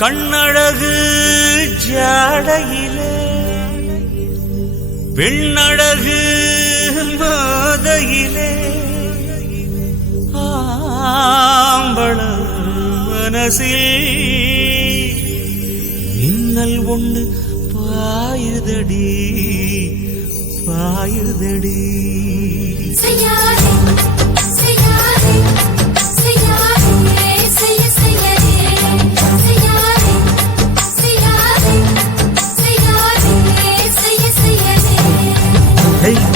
கண்ணழகு ஜாடையிலே பெண்ணழகு மாதையிலே ஆம்பள மனசில் மின்னல் ஒன்று பாயுதடி பாயுதடி.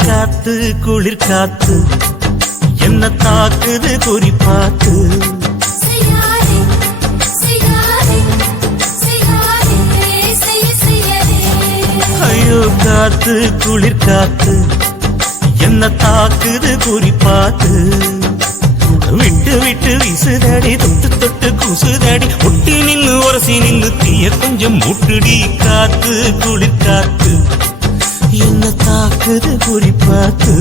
காத்து குளிர் காத்து என்ன தாக்குது குறிப்பாத்து. ஐயோ காத்து குளிர் காத்து என்ன தாக்குது குறிப்பாத்து. விட்டு விட்டு விசுதடி தொட்டு தொட்டு குசுதடி ஒட்டி நின்னு உரசி நின்னு தீய கொஞ்சம் முட்டுடி. காத்து குளிர் காத்து என்ன தாக்குது குறிப்பாத்து.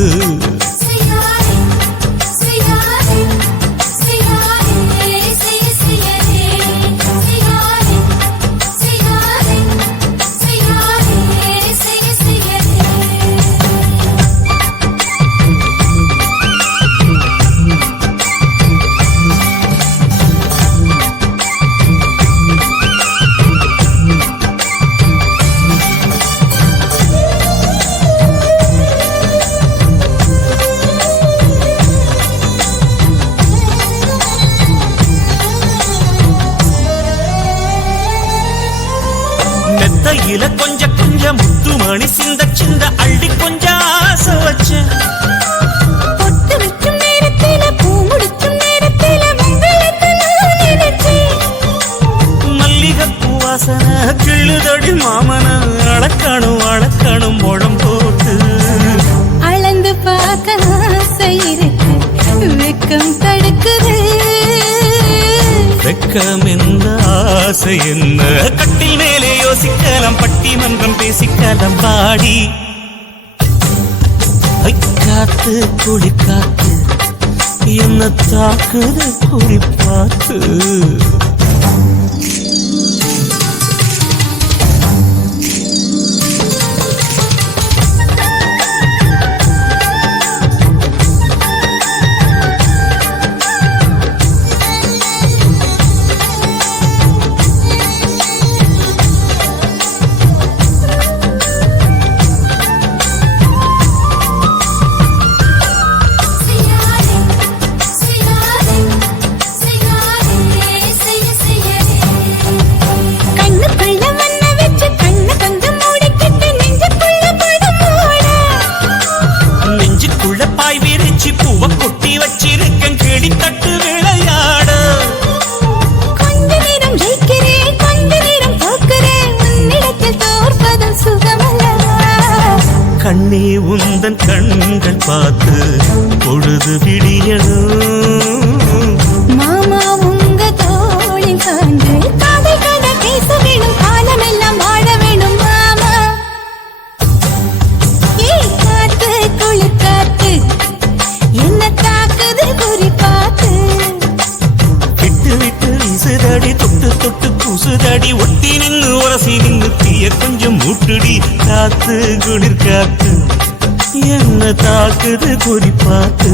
மெத்தையில கொஞ்ச கொஞ்ச முத்துமணி சிந்த சிந்த அள்ளி கொஞ்ச ஆசை வச்ச. பொட்டு வைக்கும் நேரத்தில பூ முடிக்கும் நேரத்தில மல்லிகைப்பூ வாசனை கிள்ளுதடி மாமன அளக்கணும் அளக்கணும் முழம் போட்டு. அளந்து பார்க்க ஆசை இருக்கு வெக்கம் தடுக்குது. வெக்கம் என்ன ஆசை என்ன கட்டில் மேலே யோசிக்கலாம் பட்டிமன்றம் பேசிக்கலாம் பாடி. காத்து குளிர் காத்து என்ன தாக்குது குறிப்பாத்து. பூவ கொட்டி வச்சிருக்கேன் கிளி தட்டு விளையாட. கொஞ்ச நேரம் ஜெயிக்கிறேன் கொஞ்ச நேரம் தோக்கிறேன் உன்னிடத்தில் தோற்பதும் சுகமல்லவா. கண்ணே உந்தன் கண்கள் பார்த்து பொழுது விடியணும். மாமா உங்க தோளில் சார்ந்து காதல் கதை பேச வேணும் காலமெல்லாம் வாழ வேணும் மாமா. காத்து குளிர் காத்து என்ன தாக்குது குறிப்பாத்து. விட்டு விட்டு விசுதடி தொட்டு தொட்டு குசுதடி ஒட்டி நின்னு உரசி நின்னு தீய கொஞ்சம் மூட்டுடி. காத்து குளிர் காத்து என்ன தாக்குது குறிப்பாத்து.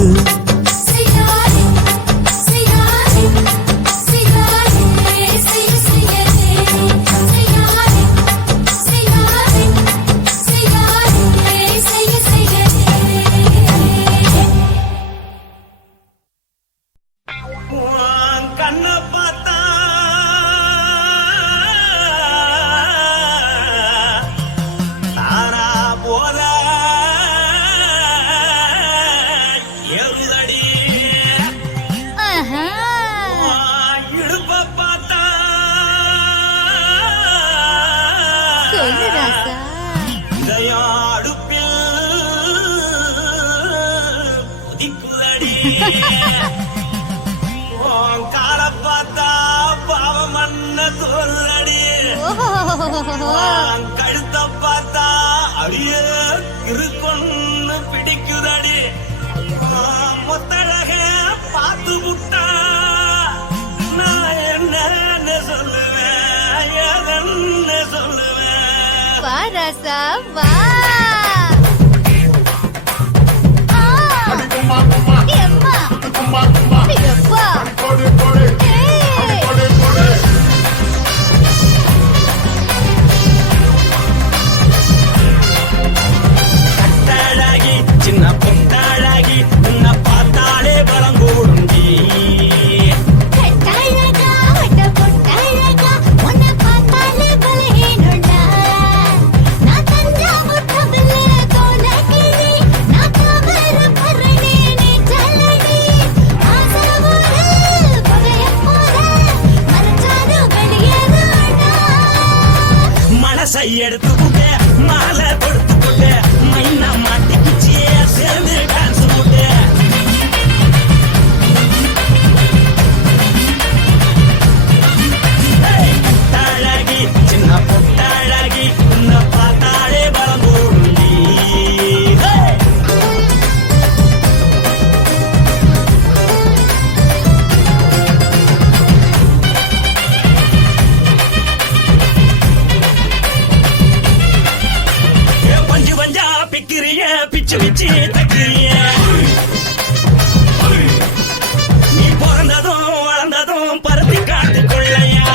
காலப்பாத்தா பாவமன்ன தோல்லடி கழுத்த பார்த்தா அடியே இருக்குன்னு பிடிக்குதடி மொத்தழக பார்த்து விட்டா நான் என்ன சொல்லுவேன் வா ராசா வா எம்மா எப்பா கட்டாளாகி சின்ன பொட்டாளாகி உன்னை பார்த்தாலே பலங்கூடுண்டி மனசை எடுத்துக்கிட்ட மாலை கொடுத்துக்கிட்ட மைனா மாட்டிக்கிச்சே சேர்ந்து டான்ஸ் போட்டு கட்டாளாகி சின்ன பொட்டாளாகி உன்னை பார்த்தாலே பலங்கூடுண்டி பஞ்சு பஞ்சா பிக்கிறிய பிச்சு பிச்சு தக்கிறிய நீ பிறந்ததும் வளர்ந்ததும் பருத்தி காட்டு கொள்ளையா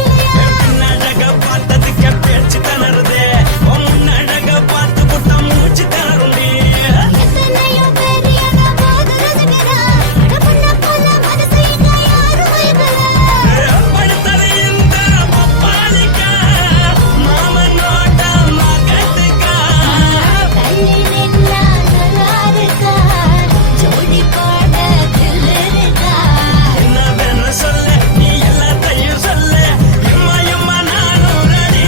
முன்னழக பார்த்ததுக்கு பேச்சு தளருது முன்னழக பார்த்து புட்டா மூச்சு தளருண்டி படுத்தது இந்த பப்பாளிக்கா மாமன் நோட்ட மகட்டுக்கா என்ன வேணும் சொல்ல நீ எல்லாத்தையும் சொல்ல எம்மா எம்மா நானும் ரெடி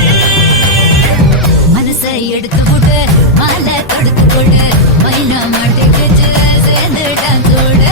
மனசை எடுத்து போட்டு மாலை தொடுத்து கொடு மைனா மாட்டுக்கு சேர்ந்து டான்ஸ் ஓடு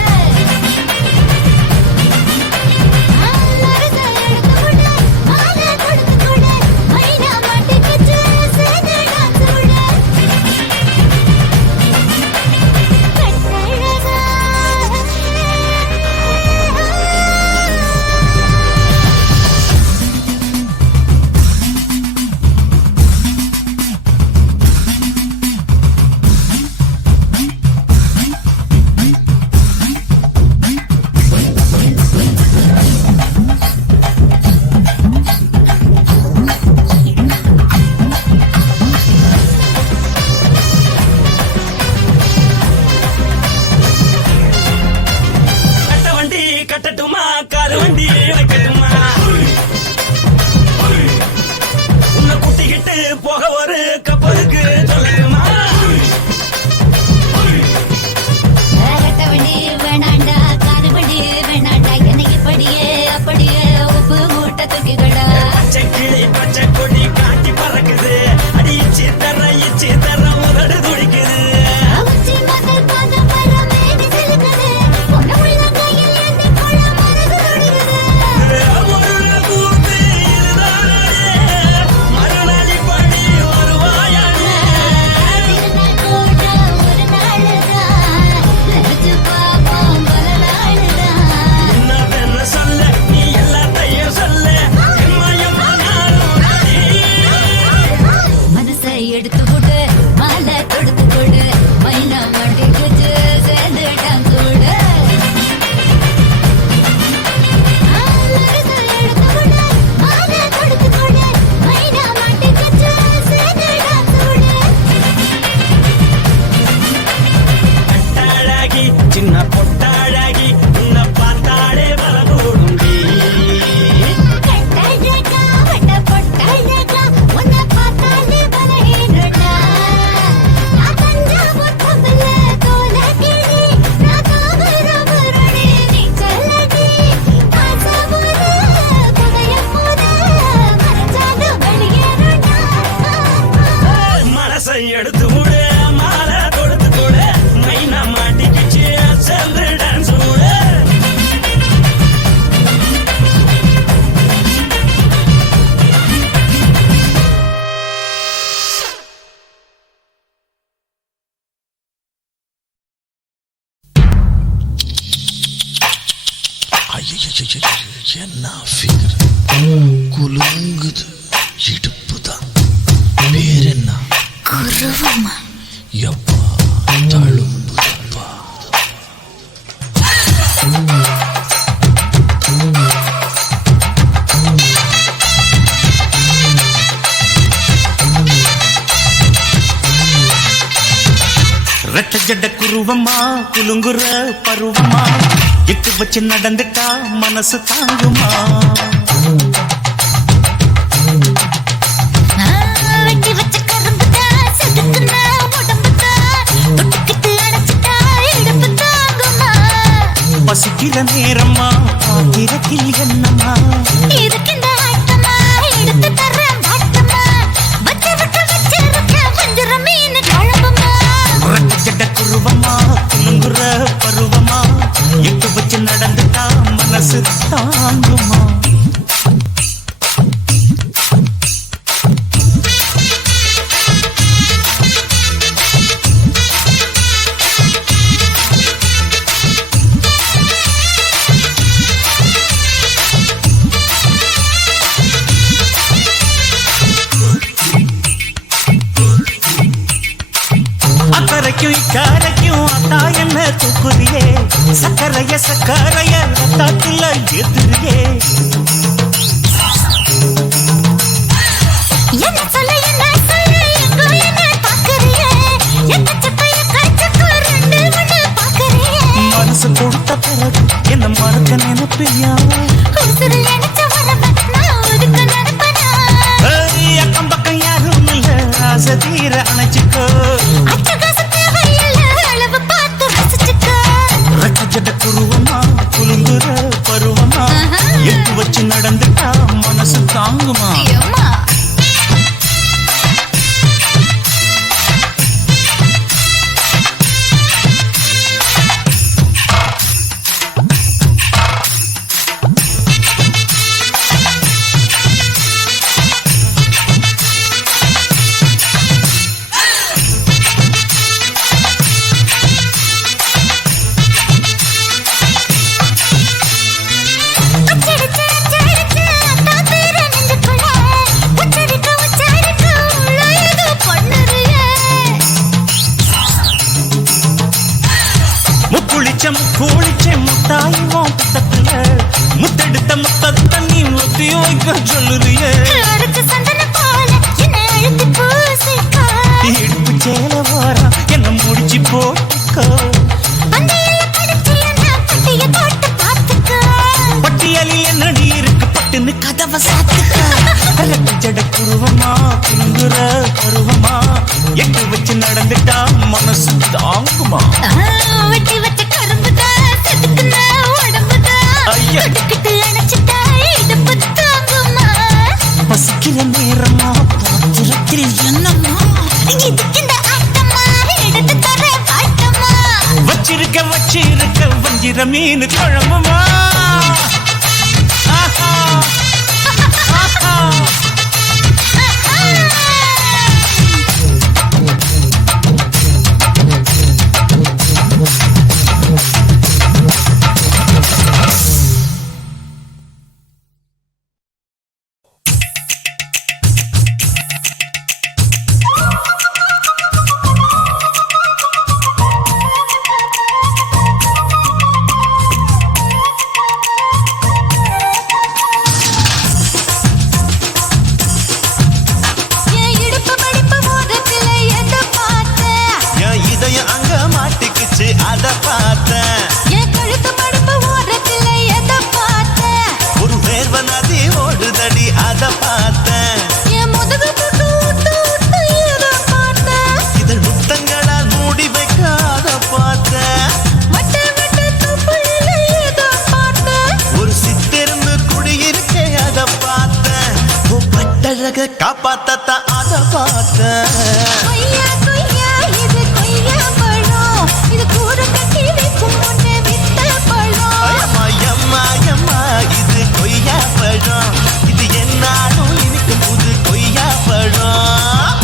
கட்ட வண்டி கட்டட்டுமா காது வண்டி வைக்கட்டுமா உன்னை குட்டிக்கிட்டு போக ஒரு கப்பலுக்கு சொல்லட்டுமா வண்டி வேணாண்டா காது வண்டி வேணாண்டா எனக்கு படியே அப்படியே உப்பு மூட்டை தூக்கிக்கடா பச்சை கிளி பச்சை கொடி காட்டி பறக்குது அடி இச்சி தர உதடு துடிக்குது உச்சி மகள் பாதம் வர மேடி செலுக்குது பொண்ணு உள்ள கையில் எண்ணி கொள்ள மனது துடிக்குது ஒரு கூத்து இதுதானே மறுநாளி படி வருவாயானே கூட ஒரு நாளுதான் நினைச்சு பாப்போம் பல நாளுதான் என்ன வேணும் சொல்ல நீ எல்லாத்தையும் சொல்ல எம்மா எம்மா நானும் ரெடி மனசை எடுத்து போட்டு மாலை தொடுத்து கொடு மைனா மாட்டுக்கு சேர்ந்து டான்ஸ் ஓடு கட்டாளாகி சின்ன பொட்டாளாகி உன்னை பார்த்தாலே பலகூடுண்டி மனசை எடுத்து விடு மாலை தொடுத்து கொடு மைனா மாட்டிக்கிச்சு சேர்ந்து டான்ஸ் விடு என்ன ஃபிகர் குலுங்குது இடுப்பு தான் பேர் என்ன குருவமா எப்பா தழும்புதப்பா ரெட்ட ஜட குருவமா குலுங்குற பருவமா எட்டு வச்சு நடந்துட்டா மனசு தாங்குமா வெட்டி வச்ச கரும்புதா செதுக்குனா உடம்புதா தொட்டுக்கிட்டு அணைச்சிட்டா இடுப்பு தாங்குமா பசிக்கிற நேரமா பாத்திரத்தில் என்னமா இதுக்கிந்த ஆட்டமா எடுத்து தர்றேன் பாட்டமா வச்சு விட்டு வச்சிருக்க வஞ்சிர மீன் குழம்புமா ரெட்ட ஜட குருவமா குலுங்குற பருவமா எட்டு வச்சு நடந்துட்டா மனசு தாங்குமா அக்கறைக்கும் இக்கரைக்கும் அத்தா என்ன தூக்குறியே சக்கரைய ரத்தாத்துல எதிரியே என்ன சொல்ல எங்கோ என்ன பாக்குறியே எக்கச்சக்கைய காய்ச்சக்கு ரெண்டு மணி பாக்குறியே மனசு கொடுத்த பிறகு என்ன மறக்க நினைப்பியா உசுறு நினைச்ச வரவ நான் ஒதுக்க நினைப்பனா அக்கம் பக்கம் யாரும் இல்ல ஆசை தீர அணைச்சுக்கோ அட்டகாச தேவையில்ல அளவு பார்த்து ரசிச்சுக்க ரெட்ட ஜட குருவமா குலுங்குற பருவமா எட்டு வச்சு நடந்துட்டா மனசு தாங்குமா அம்மா குளிச்சம் முத்தாயும் புத்தத்துல முத்தெடுத்த முத்த தண்ணி ஊத்தி வைக்க சொல்லுறிய இடுப்பு சேல வாரா என்ன முடிச்சு போட்டுக்கோ பட்டியலில் என்னடி இருக்கு பட்டுன்னு கதவை சாத்துக்கோ ரெட்ட ஜட குருவமா குங்குற பருவமா எட்டு வச்சு நடந்துட்டா மனசு தாங்குமா வெட்டி வச்ச கரும்புதா செதுக்குனா உடம்புதா ஐயா. தொட்டுக்கிட்டு அணைச்சிட்டா இடுப்பு தாங்குமா பசிக்கிற நேரமா பாத்திரத்தில் என்னம்மா இதுக்கிந்த ஆட்டமா எடுத்து தர பாட்டமா வச்சிருக்க வஞ்சிர மீன் குழம்புமா ஆஹா ஆஹா அத பார்த்தேன் என் கழுத்து மடுப்பு ஓரத்துல எதை பார்த்தேன் ஒரு வேர்வ நதி ஓடுதடி அத பார்த்தேன் என் முதுகு போட்டு விட்டு விட்டு எதை பார்த்தேன் இதழ் முத்தங்களால் மூடி வைக்க அத பார்த்தேன் மட்டை வெட்ட துப்புல எதை பார்த்தேன் ஒரு சித்திருந்து குடியிருக்க அத பார்த்தேன் உன் பட்டழக காப்பாத்தத்தான் அத பார்த்தேன் கொய்யா கொய்யா இது கொய்யா பழம் இது கூட கட்டி வைக்கும் முன்னே வித்த பழம் அம்மா அம்மா அம்மா இது கொய்யா பழம் இது என்னாலும் எனக்கு புது கொய்யா பழம்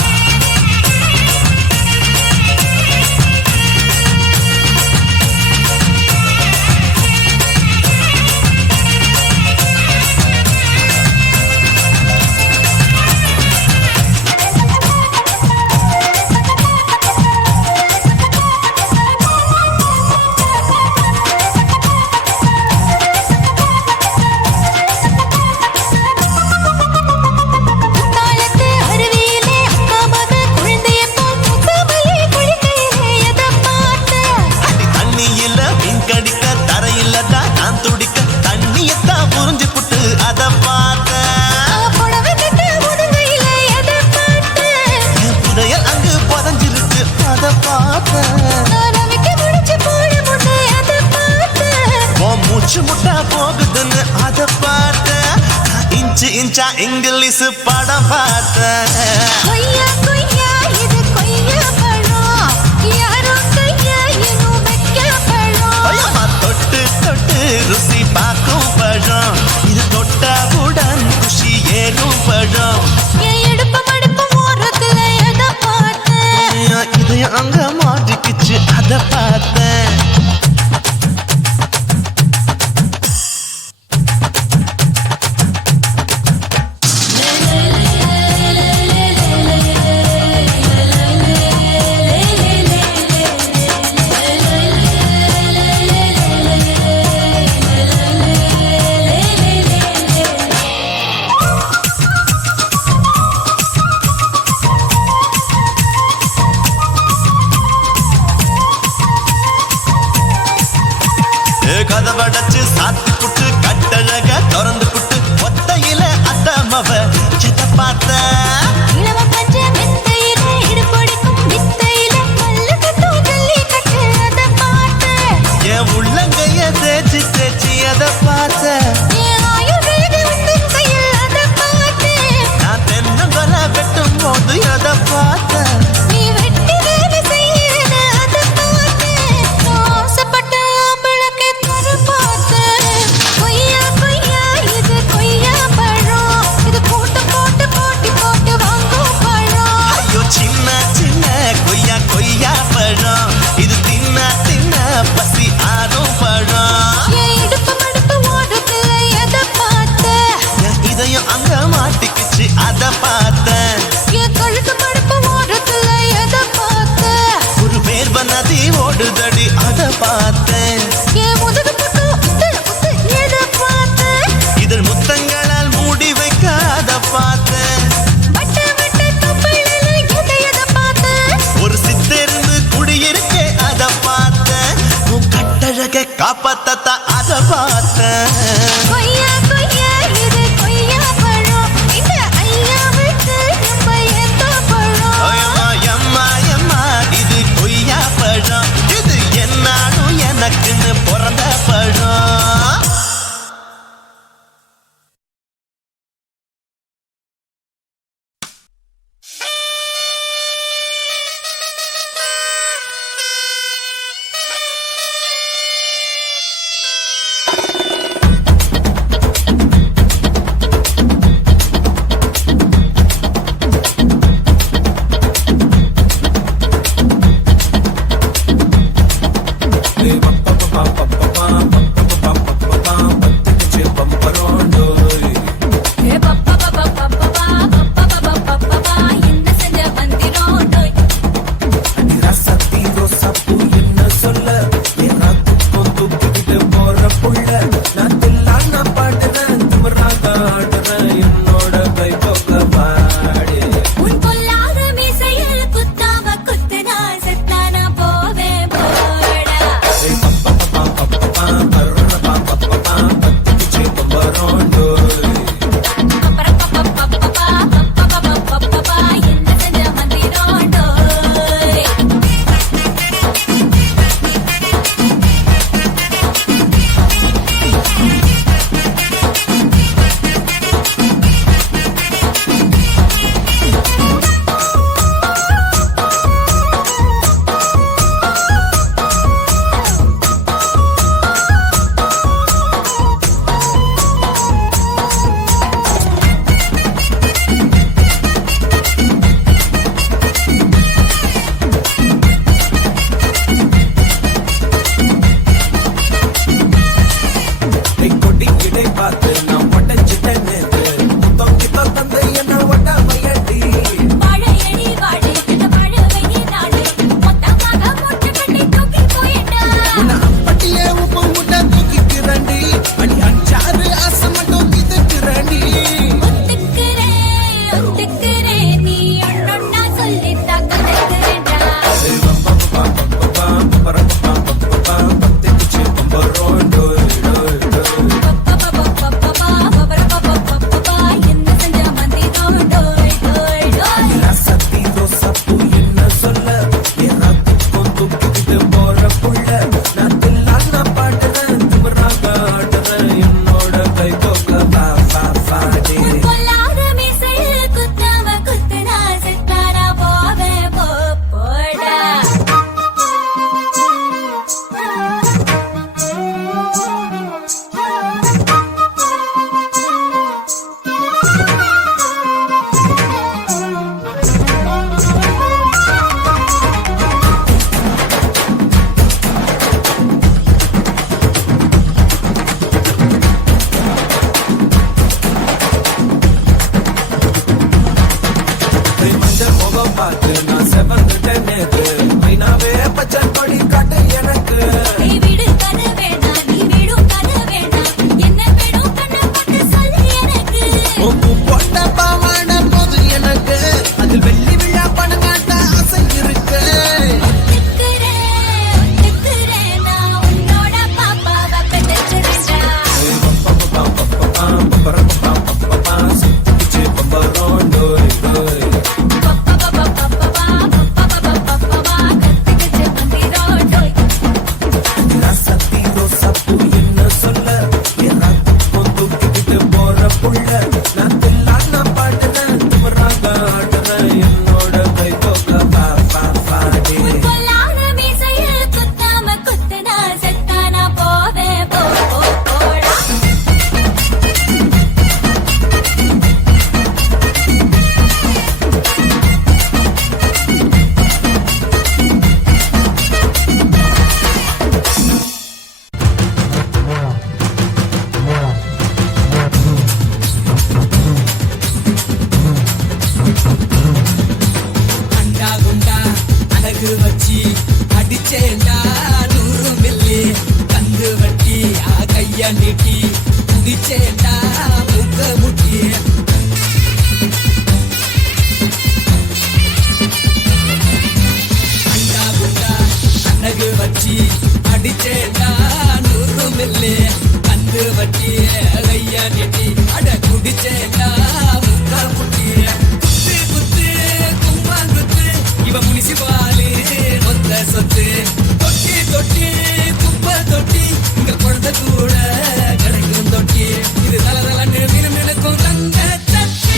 சீஞ்சா இங்கிலீஷ் படம் பார்த்தேன். கொய்யா கொய்யா இது கொய்யா பழம், யாரும் கையா இன்னும் வைக்க பழம். ஐயம்மா, தொட்டு தொட்டு ருசி பார்க்கும் பழம், இது தொட்டவுடன் குஷி ஏறும் பழம். என் இடுப்பு மடுப்பு ஓரத்துல எதை பார்த்தேன், இது அங்க மாட்டிக்கிச்சு அத பார்த்தேன். கதவடைச்சு சாத்தி புட்டு கட்டழக திறந்து புட்டு ஒத்தையில அத்தமவ சித்த பார்த்த. இளவ பஞ்ச மெத்தையில இடுப்பொடிக்கும் வித்தையில பல்லு கட்டும் ஜல்லி கட்டு அதை பார்த்தேன். என் உள்ளங்கைய தேய்ச்சி தேய்ச்சி அத பார்த்த. என் ஆயுர்வேத உந்தன் கையில் அதை பார்த்தேன். நான் தென்னங்கொலை வெட்டும் போது அத பார்த்த. நீ வெட்டி வேலை செய்யறது அதை பார்த்தேன். ஆசைப்பட்ட ஆம்பளுக்கு தர பார்த்தேன். கொய்யா கொய்யா இது கொய்யா பழம், இது போட்டு போட்டு போட்டி போட்டு வாங்கும் பழம். ஐயோ சின்ன சின்ன கொய்யா கொய்யா பழம், இது தின்ன தின்ன பசி ஆறும் பழம். என் இடுப்பு மடுப்பு ஓரத்துல எதை பார்த்தேன், என் இதயம் அங்க மாட்டிக்கிச்சு அத பார்த்தேன். என் கழுத்து மடுப்பு ஓரத்துல எதை பார்த்தேன், ஒரு வேர்வ நதி ஓடுதடி அத பார்த்தேன். என் முதுகு பக்கம் உத்து உத்து எதை பார்த்தேன், இதழ் முத்தங்களால் மூடி வைக்க அத பார்த்தேன். வட்ட வட்ட தொப்பையில எதை பார்த்தேன், ஒரு சித்தெருந்து குடியிருக்கே அத பார்த்தேன். உன் கட்டழக காப்பாத்தத்தா அத பார்த்தேன். கொய்யா கொய்யா இது கொய்யா பழம், இந்த ஐயா விட்டு நம்ம எந்த பழம். அம்மா எம்மா எம்மா இது கொய்யா பழம், இது என்னாலும் எனக்குன்னு பிறந்த பழம். செவந்துட்டேன் நேத்து மைனாவே பச்சை கொடி காட்டு எனக்கு நீ விடு கதை வேணாம் நீ விடும் கதை வேணாம் என்ன வேணும் கண்ணை பார்த்து சொல்லு எனக்கு உப்பு போட்ட பாவாட போது எனக்கு அதில் வெள்ளி விழா பணம் காட்ட ஆசை இருக்கு ஒத்துக்கிறேன் நான் உன்னோட பாப்பாவை பெற்றுக்கிறேன்டா சுத்திச்சு பம்பரம் டோய் டோய் சத்திரோ சப்பு என்ன சொல்ல எல்லாத்துக்கும் தூக்கிக்கிட்டு போற புள்ள நான் தில்லான பாடுறேன் துமராக ஆடுறேன் என்னோட கை தோக்க பாடி பொல்லாத மீசையில் குத்தாம குத்துனா செத்தானா போவேன் போடா அண்டா குண்டா அழகு வச்சி அடிச்சேண்டா 100 மில்லி கந்து வட்டி கைய நீட்டி குடிச்சேண்டா முக்க முட்டி அண்டா குண்டா அழகு வச்சி அடிச்சேண்டா 100 மில்லி கந்து வட்டி கைய நீட்டி அட குடிச்சேண்டா முக்க முட்டி குத்து குத்து கும்மா குத்து இவ முனிசிபாலு மொத்த சொத்து தொட்டி தொட்டி குப்பை தொட்டி இங்க குழந்தை கூட கிடைக்கும் தொட்டி இது தலதலன்னு மினுமினுக்கும் தங்க தட்டி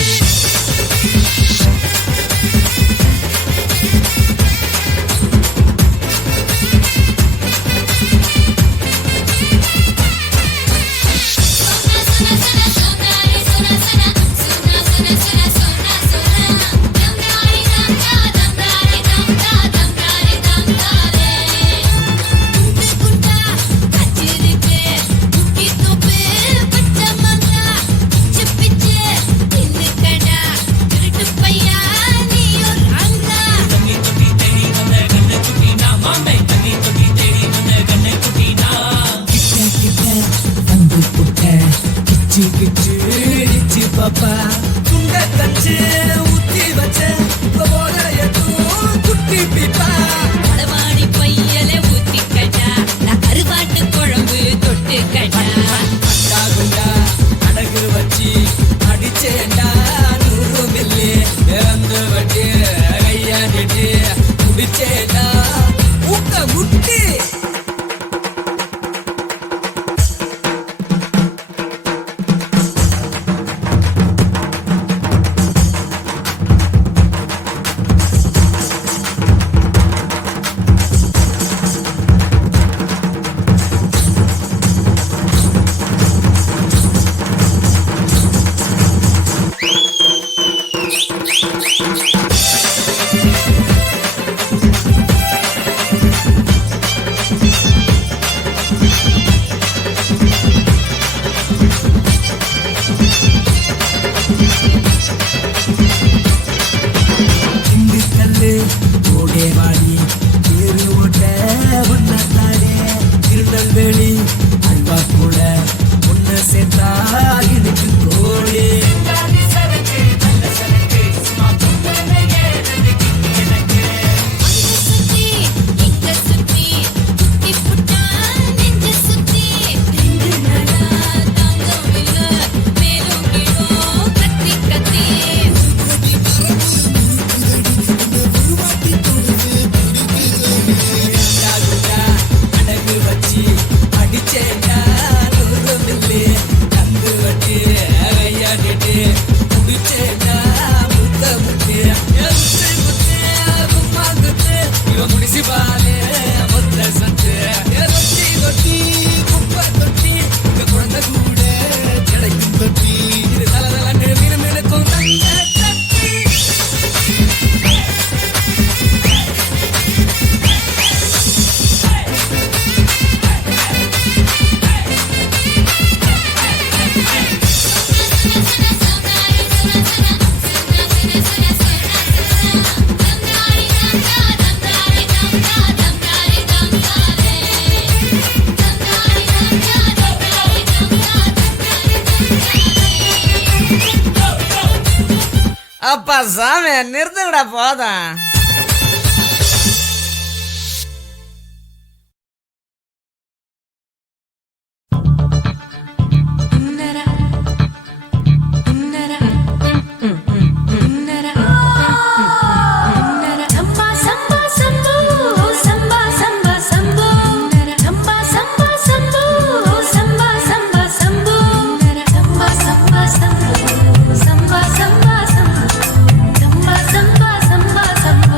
பாப்பா துண்ட தச்சு ஊத்தி வச்ச குட்டி பிப்பா அளவாணி பையல ஊத்திக்கடா நான் கருவாட்டு குழம்பு தொட்டுக்கடா அண்டா குண்டா அடகு வச்சி அடிச்சேண்டா 100 மில்லி இறந்து வட்டி கையா நீட்டி குடிச்சேண்டா ஊக்க முட்டி திண்டுக்கல்லு ஓடேவாடி தேரு ஓட்ட ஒன்னாத்தாடே திருநெல்வேலி அல்வா கூட ஒன்னு சேர்த்தா எனக்கு கோடி அங்க சுத்தி இங்க சுத்தி குட்டி புட்டா நெஞ்ச சுத்தி ரெண்டு நாளா தாங்கம் இல்ல மேலும் கீழும் கத்தி கத்தி அப்பா சாமி நிறுத்துங்கடா போதும். சம்பா சம்பா சம்போ சம்பா சம்பா சம்போ சம்பா சம்பா சம்போ சம்பா சம்பா சம்போ சம்பா சம்பா சம்போ சம்பா சம்பா சம்போ சம்பா சம்பா சம்பா சம்போ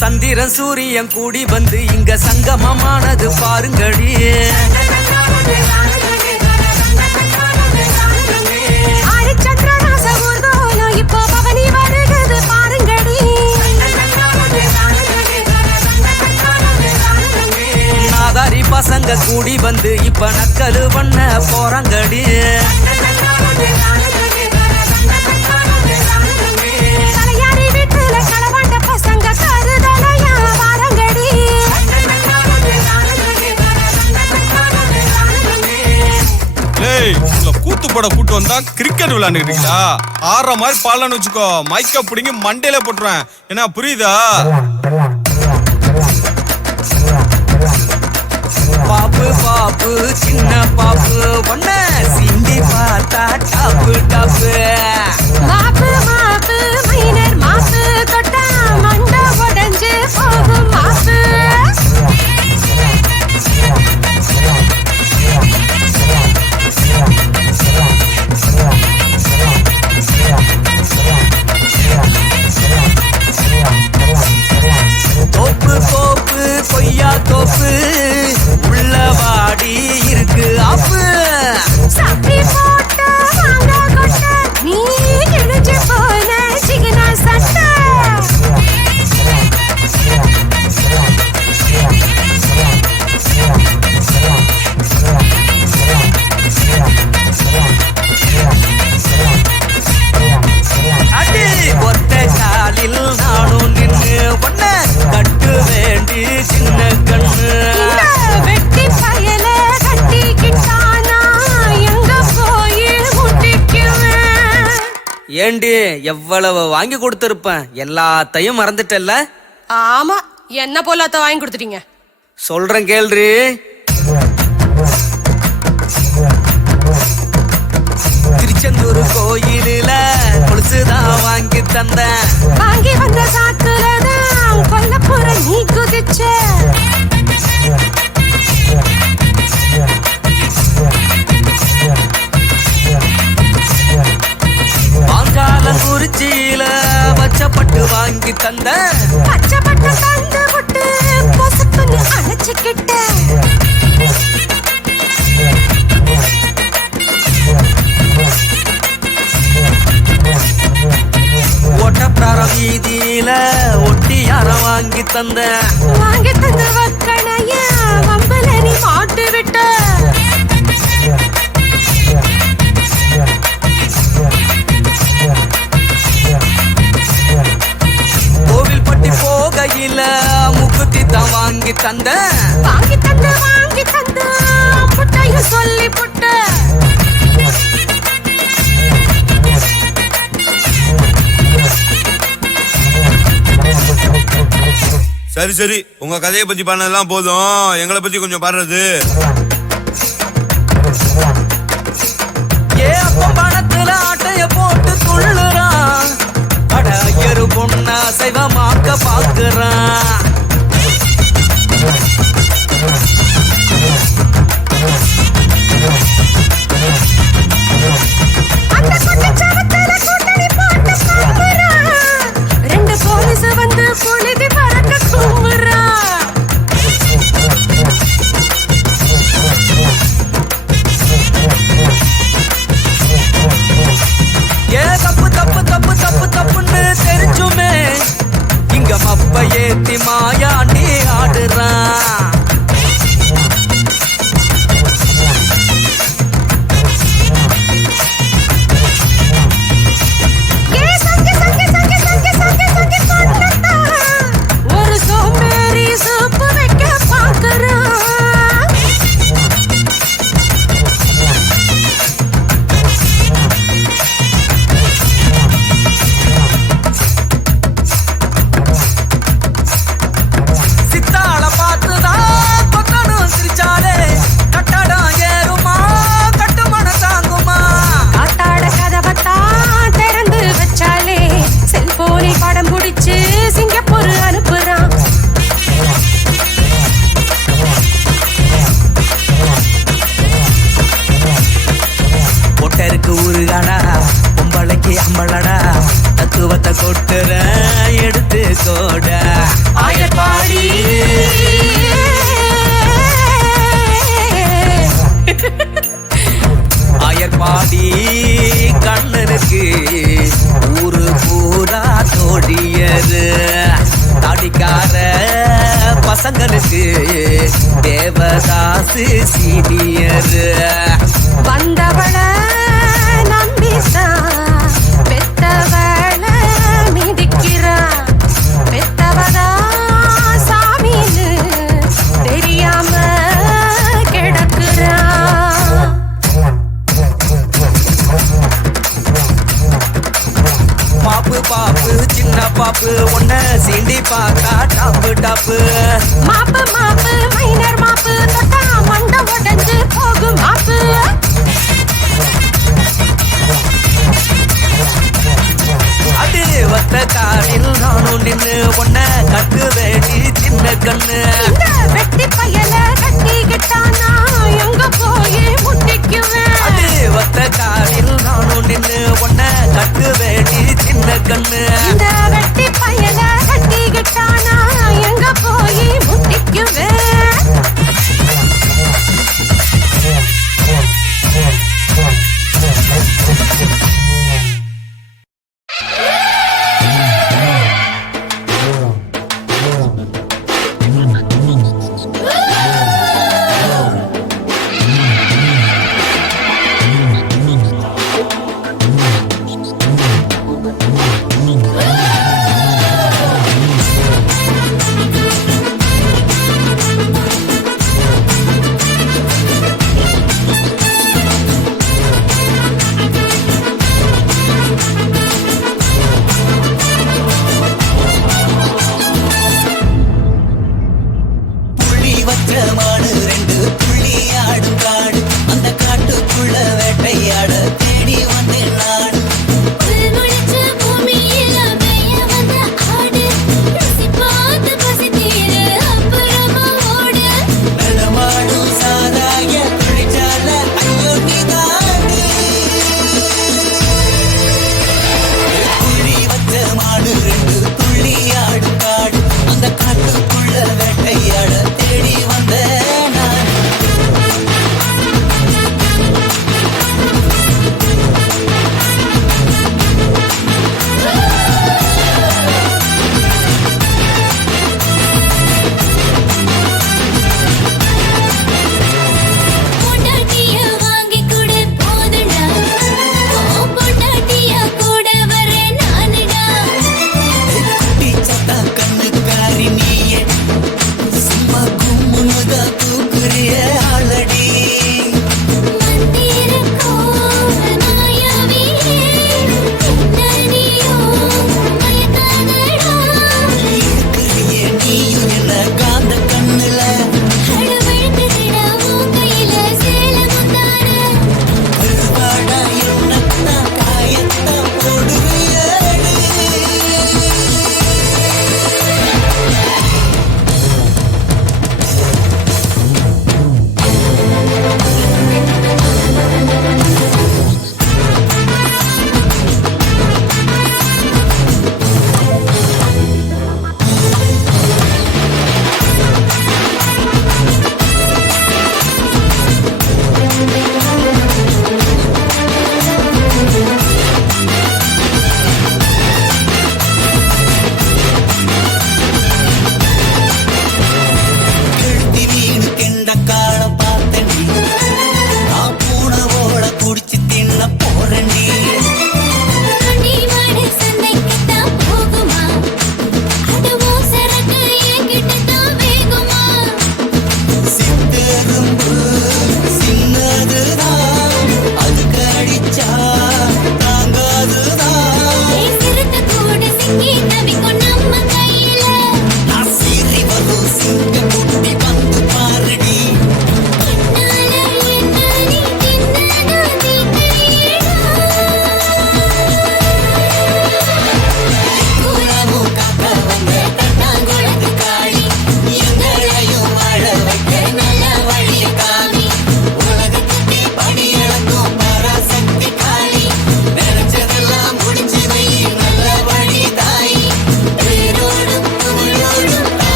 சந்திரன் சூரியன் கூடி வந்து இங்க சங்கமமானது பாருங்கடி. ஹரிச்சந்திரராச ஊர்வலம் இப்போ பவனி வருகிறது பாருங்கடி. நாதாரி பசங்க கூடி வந்து இப்ப நக்கலு பண்ண போறாங்கடி. தலையாரி வீட்டுல களவாண்ட பசங்க கருதலையா வாரங்கடி. ஏய், உங்களை கூத்து போட கூட்டு வந்தா கிரிக்கெட் விளையாண்டுக்கிட்டீங்களா? ஆடுற மாதிரி பாலன்னு வச்சுக்கோ, மைக்க பிடிங்கி மண்டையில போட்டுருவேன். என்ன புரியுதா? பாப்பு பாப்பு சின்ன பாப்பு ஒன்ன சிண்டி பார்த்தா டாப்பு டாப்பு. மாப்பு மாப்பு மைனர் மாப்பு தொட்டா மண்ட உடைஞ்சு போகும் மாப்பு. தோப்பு தோப்பு கொய்யா தோப்பு உள்ள வாடி இருக்கு ஆப்பு. சாப்பி போட்ட வாங்க கொட்ட நீ கிழிஞ்சு போன சிகனா சட்டை. அடி ஒத்த காலில் நானும் நின்று ஒன்ன கட்டு வேண்டி சின்ன கண்ணு. இந்த வெட்டி பயல கட்டிக்கிட்டானா எங்க போய் முட்டிக்குவேன். ஏண்டி எவ்வளவு வாங்கி கொடுத்திருப்பேன், எல்லாத்தையும் மறந்துட்டல்ல? ஆமா, என்ன போலாத்த வாங்கி கொடுத்துட்டீங்க. சொல்றேன் கேள்றி. திருச்செந்தூர் கோயிலில கொலுசுதான் வாங்கி தந்தேன். வாங்கி வந்த சாக்குலதான் கொல்லப்புற நீ குதிச்ச. பாங்காலம் குறிச்சியில பச்சைப்பட்டு வாங்கி தந்தேன். பச்சைப்பட்ட தந்து விட்டு பொசுக்குன்னு அணைச்சுக்கிட்ட. ஓட்டப்பிரார வீதியில ஒட்டியாரம் வாங்கி தந்தேன். வாங்கி தந்த வக்கணைய வம்பல நீ மாட்டு விட்ட. கோவில்பட்டி போகையில முக்குத்தி தான் வாங்கி தந்தேன். வாங்கி தந்து புட்டையும் சொல்லி புட்ட. சரி சரி, உங்க கதையை பத்தி பண்ணதெல்லாம் போதும், எங்களை பத்தி கொஞ்சம் பாடுறது. ஏ அப்ப பணத்துல ஆட்டைய போட்டு துள்ளுறான். அட ஐயரு பொண்ணா சைவமாக்க பாக்குறான். அந்த குட்டிச்சவத்துல கூட்டணி போட்டு சாம்புறான். ரெண்டு போலீஸ் வந்து புழுதி பறக்க கும்புறான். ஏ தப்பு தப்பு தப்பு தப்பு தப்புன்னு தெரிஞ்சுமே இங்க மப்ப ஏத்தி மாயாண்டி ஆடுறான். ஏ சங்கி சங்கி சங்கி சங்கி சங்கி சங்கி கொண்டுட்டான். ஒரு சோம்பேறி சூப்பு வைக்க பாக்குறான். தாடிக்கார பசங்களுக்கு தேவதாசு சீனியர். வந்தவள நம்பிதான் பெத்தவள மிதிக்கிறா. பெத்தவதா சாமின்னு தெரியாம கிடக்குறா. பாப்பு பாப்பு சின்ன பாப்பு ஒன்ன சீண்டி பாக்கா டாப்பு டாப்பு. மாப்பு மாப்பு மைனர் மாப்பு தொட்டா மண்ட உடைஞ்சு போகும் மாப்பு. அது வத்த காலில் நானும் நின்னு ஒன்ன கட்டு வேடி சின்ன கண்ணு. இந்த வெட்டி பயல கட்டிக்கிட்டானா எங்க போய் முட்டிக்குவேன். அது வத்த காலில் நானும் நின்னு ஒன்ன கட்டு வேடி சின்ன கண்ணு. இந்த வெட்டி பயல கட்டிக்கிட்டானா எங்க போய் முட்டிக்குவேன்.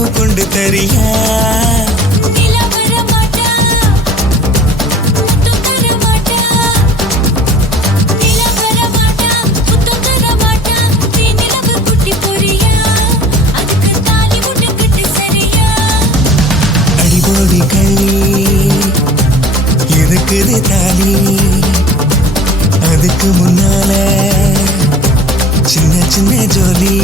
மல்லிகைப்பூ கொண்டு தரியா நிலா வர மாட்டா முத்தம் தர மாட்டா நிலா வர மாட்டா முத்தம் தர மாட்டா நீ நிலவு குட்டி பொரியா அதுக்கு தாலி முட்டு கட்டு சரியா அடிபோடி கள்ளி இருக்குது தாலி அதுக்கு முன்னால சின்ன சின்ன ஜோலி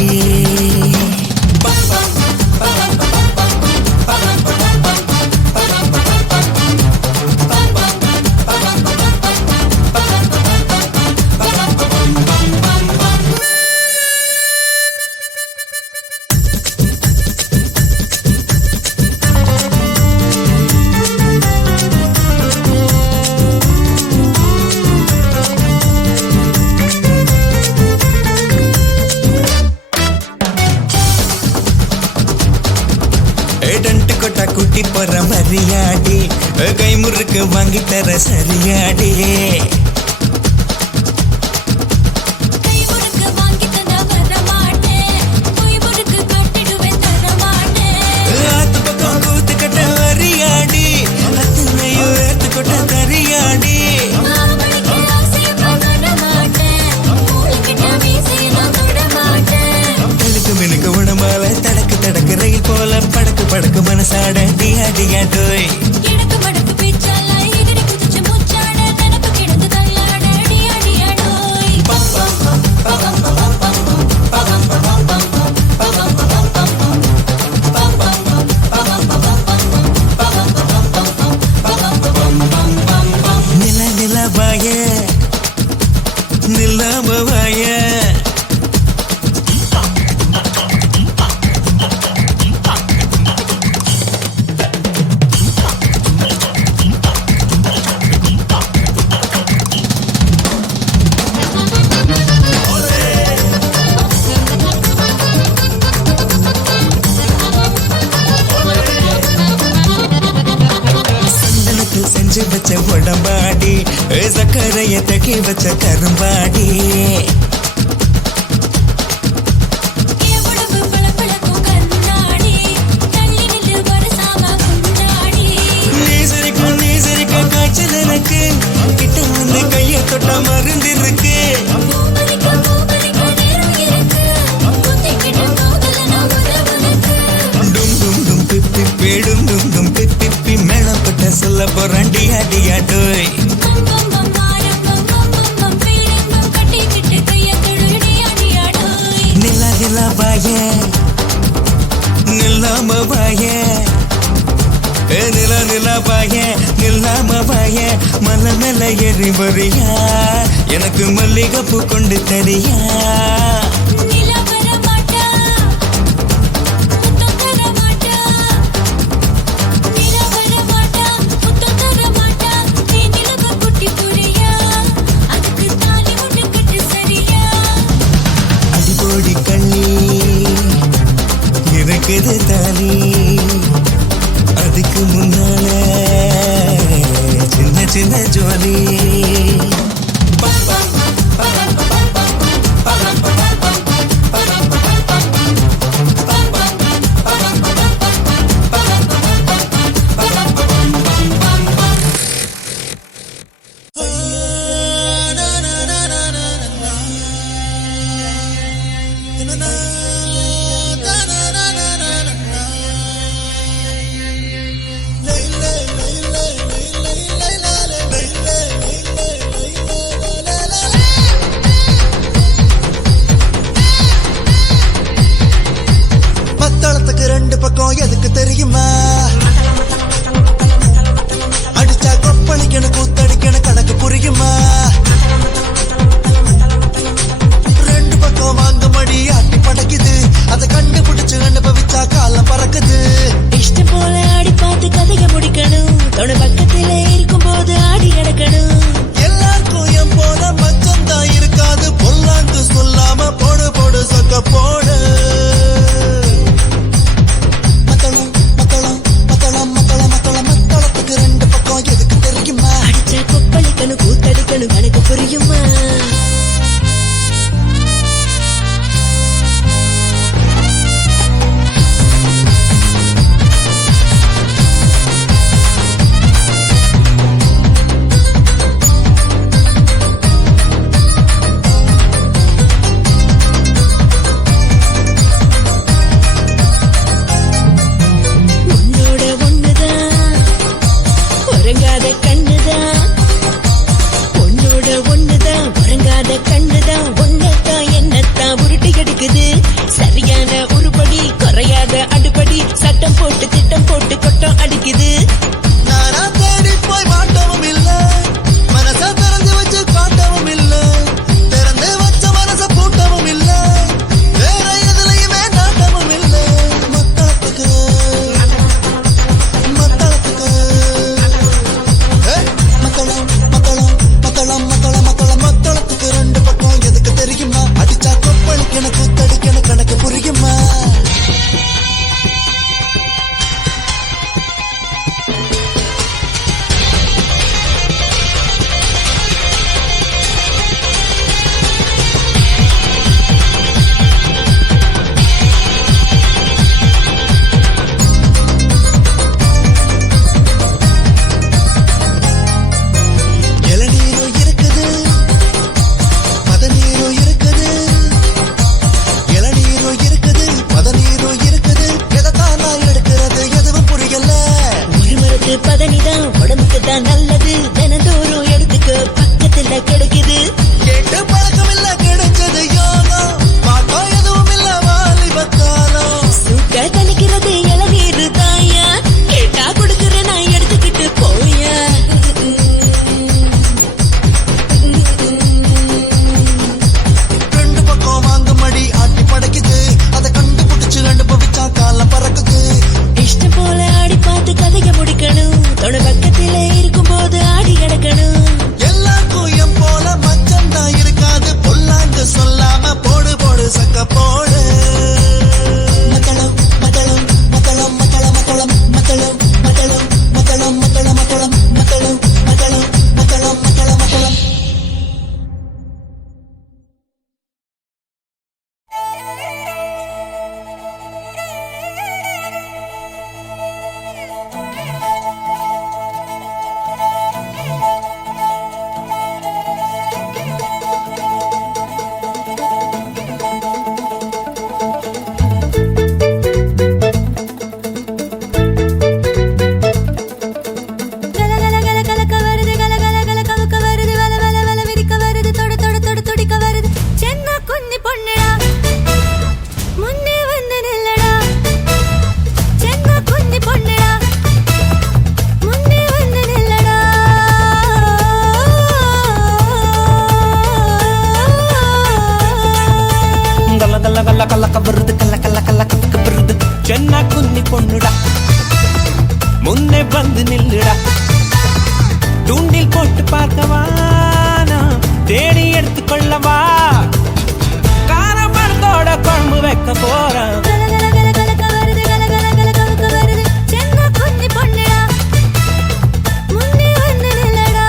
டன்ட்டு கொட்டா குட்டி போற மரியாடி கை முறுக்கு வாங்கி தர சரியாடி கை முறுக்கு வாங்கி தந்தா வர மாட்டேன் பொய் முறுக்கு கட்டிடுவேன் தர மாட்டேன் ஆத்து பக்கம் கூத்து கட்ட வரியாடி அத்தனையும் ஏத்து கொட்ட தரியாடி மாமணிக்கு ஆசையை பகட மாட்டேன் மூளைக்கிட்ட வீசி நான் தொட மாட்டேன் தடுக்கு மினுக்கு உடம்பால தடக்கு தடக்கு ரயில் போல படக்கு படக்கு மனசாட டியா டியா டோய் இடக்கு மடக்கு பேச்சால எகிரி குதிச்சு மூச்சாட நினப்பு கிடந்து தள்ளாட அடியா அடியா டோய் நில நில பாய நில்லாம வாய சந்தனத்தில் செஞ்சு வச்ச உடம்பாடி சக்கரைய தக்கி வச்ச கரும்பாடி என் உடம்பு பளபளக்கும் கண்ணாடி தள்ளி நின்று வரசாம கொண்டாடி நீ சிரிக்க காய்ச்சல் எனக்கு கிட்ட வந்து கைய தொட்ட மருந்து இருக்கு பூமரிக்க நேரம் இருக்கு குத்திக்கிட்டு போகல நான் உறவுனுக்கு டும் டும் டும் பிப்பி பேடும் டும் டும் பிப்பி மேளம் பட்ட சொல்ல போறான் டியா டியா டோய் பம் மாரம் பம் பீடம் கட்டிக்கிட்டு கைய தொழுடி அடியா டோய் நிலா நிலா பாய நில்லாம பாய நிலா நிலா பாய நில்லாம பாய மலை மேல ஏறி வரியா எனக்கு மல்லிகைப்பூ கொண்டு தரியா நிலா வர மாட்டா முத்தம் தர மாட்டா நிலா வர மாட்டா முத்தம் தர மாட்டா நீ நிலவு குட்டி பொரியா அதுக்கு தாலி முட்டு கட்டு சரியா அடிபோடி கள்ளி இருக்குது தாலி அதுக்கு முன்னால சின்ன சின்ன ஜோலி மத்தளத்துக்கு ரெண்டு பக்கம் எதுக்கு தெரியுமா அடிச்சா கொப்பளிக்கணும் கூத்தடிக்கணும் கணக்கு புரியுமா ரெண்டு பக்கம் வாங்க மடி ஆட்டி படைக்குது அதை கண்டுபிடிச்சு அனுபவிச்சா காலம் பறக்குது இஷ்டம் போல ஆடி பார்த்து கதைய முடிக்கணும் தொட பக்கத்துல இருக்கும் போது ஆடி கிடக்கணும் எல்லாருக்கும் என் போல மச்சம்தான் இருக்காது பொல்லாங்கு சொல்லாம போடு போடு சொக்க போடு மத்தளம் மத்தளம் இதுதான் நல்லது தினந்தோறும் எடுத்துக்க பக்கத்துல கிடைக்குது கேட்டு பழக்கம் இல்ல கிடைச்சது யோகம் பாக்கம் எதுவும் இல்ல வாலிபக்காலம் சூக்க தணிக்கிறது இளநீர் தாயா கேட்டா கொடுக்குற நான் எடுத்துக்கிட்டு போயா ரெண்டு பக்கம் வாங்க மடி ஆட்டி படைக்குது அதை கண்டுபிடிச்சு அனுபவிச்சா காலம் பறக்குது இஷ்டம் போல ஆடி பார்த்து கதைய முடிக்கணும் தொட பக்கத்துல இருக்கும் போது ஆடி கிடக்கணும் எல்லாருக்கும் என் போல மச்சம் தான் இருக்காது பொல்லாங்கு சொல்லாம போடு போடு சக்க போடு மத்தளம் மத்தளம் மத்தளம் மத்தளம் மத்தளம் மத்தளம் மத்தளம் மத்தளம் மத்தளம் மத்தளம் மத்தளம் மத்தளம் மத்தளம் மத்தளம் மத்தளம் கல கல கல கலக்க வருது கல கல கல கவுக்க வருது வல வல வல விரிக்க வருது தொட தொட தொட துடிக்க வருது சென்ன குன்னி பொண்ணுடா முன்னே வந்து நில்லடா சென்ன குன்னி பொண்ணுடா முன்னே வந்து நில்லடா கல்ல கல்ல கல்ல கல்லக்க வருது கல்ல கல்ல கல்ல கத்துக்கு வருது சென்னா குன்னி பொண்ணுடா முன்னே வந்து நில்லுடா தூண்டில் போட்டு பார்க்கவா நான் தேடி எடுத்துக்கொள்ளவா காரமரத்தோட குழம்பு வைக்க போறேன் கல கல கல கலக்க வருது கல கல கல கவுக்க வருது சென்ன குன்னி பொண்ணுடா முன்னே வந்து நில்லடா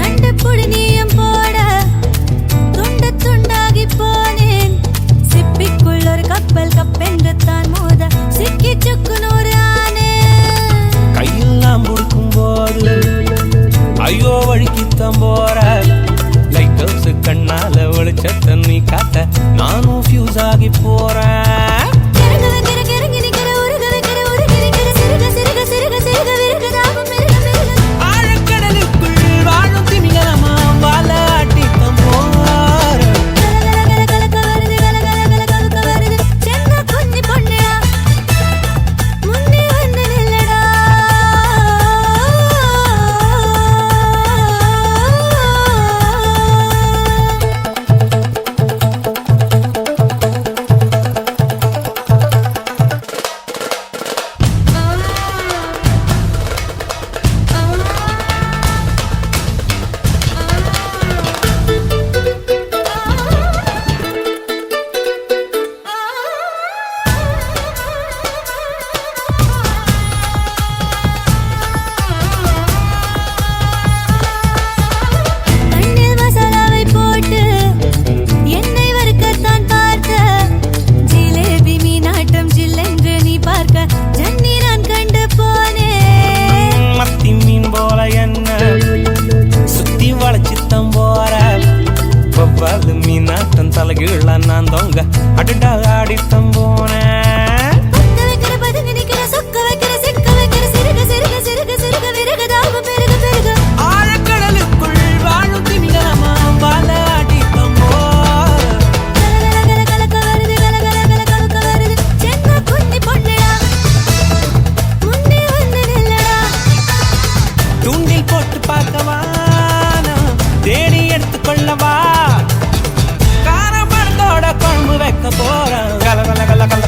நண்டப்புடி நீயம் போட துண்ட துண்டாகி போனேன் சிப்பிக்குள் ஒரு கப்பல் கப்பென்று தான் மோத சிக்கி சுக்குனூறு ஆனே கையெல்லாம் பிடிக்கும் போது ஐயோ வழுக்கித்தான் போற லைட் ஹவுஸ் கண்ணால வெளிச்சத்தை நீ காட்ட நானும் ஃபியூஸ் ஆகி போறேன் கிறங்க வைக்கிற கிறங்கி நிக்கிற உருக வைக்கிற உருகி நிக்கிற சிறுக சிறுக சிறுக சிறுக விருகதாகும் மிருக மிருக ஆழக்கடலுக்குள் வாழும் திமிங்கலமா வாலாட்டித்தான் போற கல கல கல கலக்க வருது கல கல கல கவுக்க வருது சென்ன குன்னி பொண்ணுடா முன்னே வந்து நில்லடா மண்ணில் மசாலாவை போட்டு எண்ணெய் வறுக்கத்தான் பார்த்த ஜிலேபி மீனாட்டம் ஜில்லென்று நீ பார்க்க ஜன்னி நான் கண்டு போனேன் மத்தி மீன் போல என்ன சுத்தி வளைச்சித்தம் போற பப்பாலு மீனாட்டம் தலைகீழ நான் தொங்க அடடா ஆடித்தம் போனேன் பத்த வைக்கிற பதுங்க நிக்கிற சொக்க வைக்கிற சிக்க வைக்கிற சிறுக சிறுக சிறுக சிறுக விறகுதாகும் பெருக பெருக ஆழக்கடலுக்குள் வாழும் திமிங்கலமா வாலாட்டித்தம் போற கல கல கல கலக்க வருது கல கல கல கவுக்க வருது சென்ன குன்னி பொண்ணுடா முன்னே வந்து நில்லடா தூண்டில் போட்டு பார்க்கவா நான் தேடி எடுத்துக்கொள்ளவா காரமரத்தோட குழம்பு வைக்க போறேன் கல கல கல கல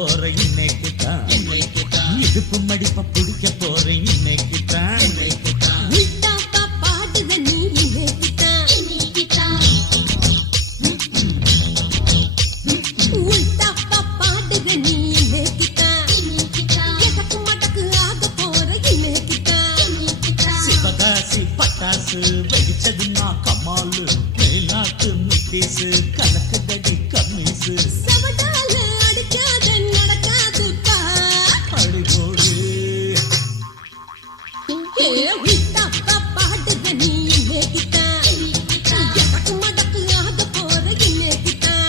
போறேன் இன்னைக்கு தான் இடுப்பு மடிப்ப பிடிக்க போறேன் இன்னைக்கு தான் உல்டாப்பா பாடுத நீ இன்னைக்குதான் உல்டாப்பா பாடுத நீ இன்னைக்குதான் எதக்கு மடக்கு ஆக போற இன்னைக்குதான் சிவகாசி பட்டாசு வெடிச்சதுன்னா கமாலு மேலாட்டு மிட்டீசு கலக்குதடி கம்மீசு சவடால அடிக்காத நடக்காதுப்பா அடிபோடு உல்டாப்பா பாடுத நீ இன்னைக்குதான் எதக்கு மடக்கு ஆக போற இன்னைக்குதான்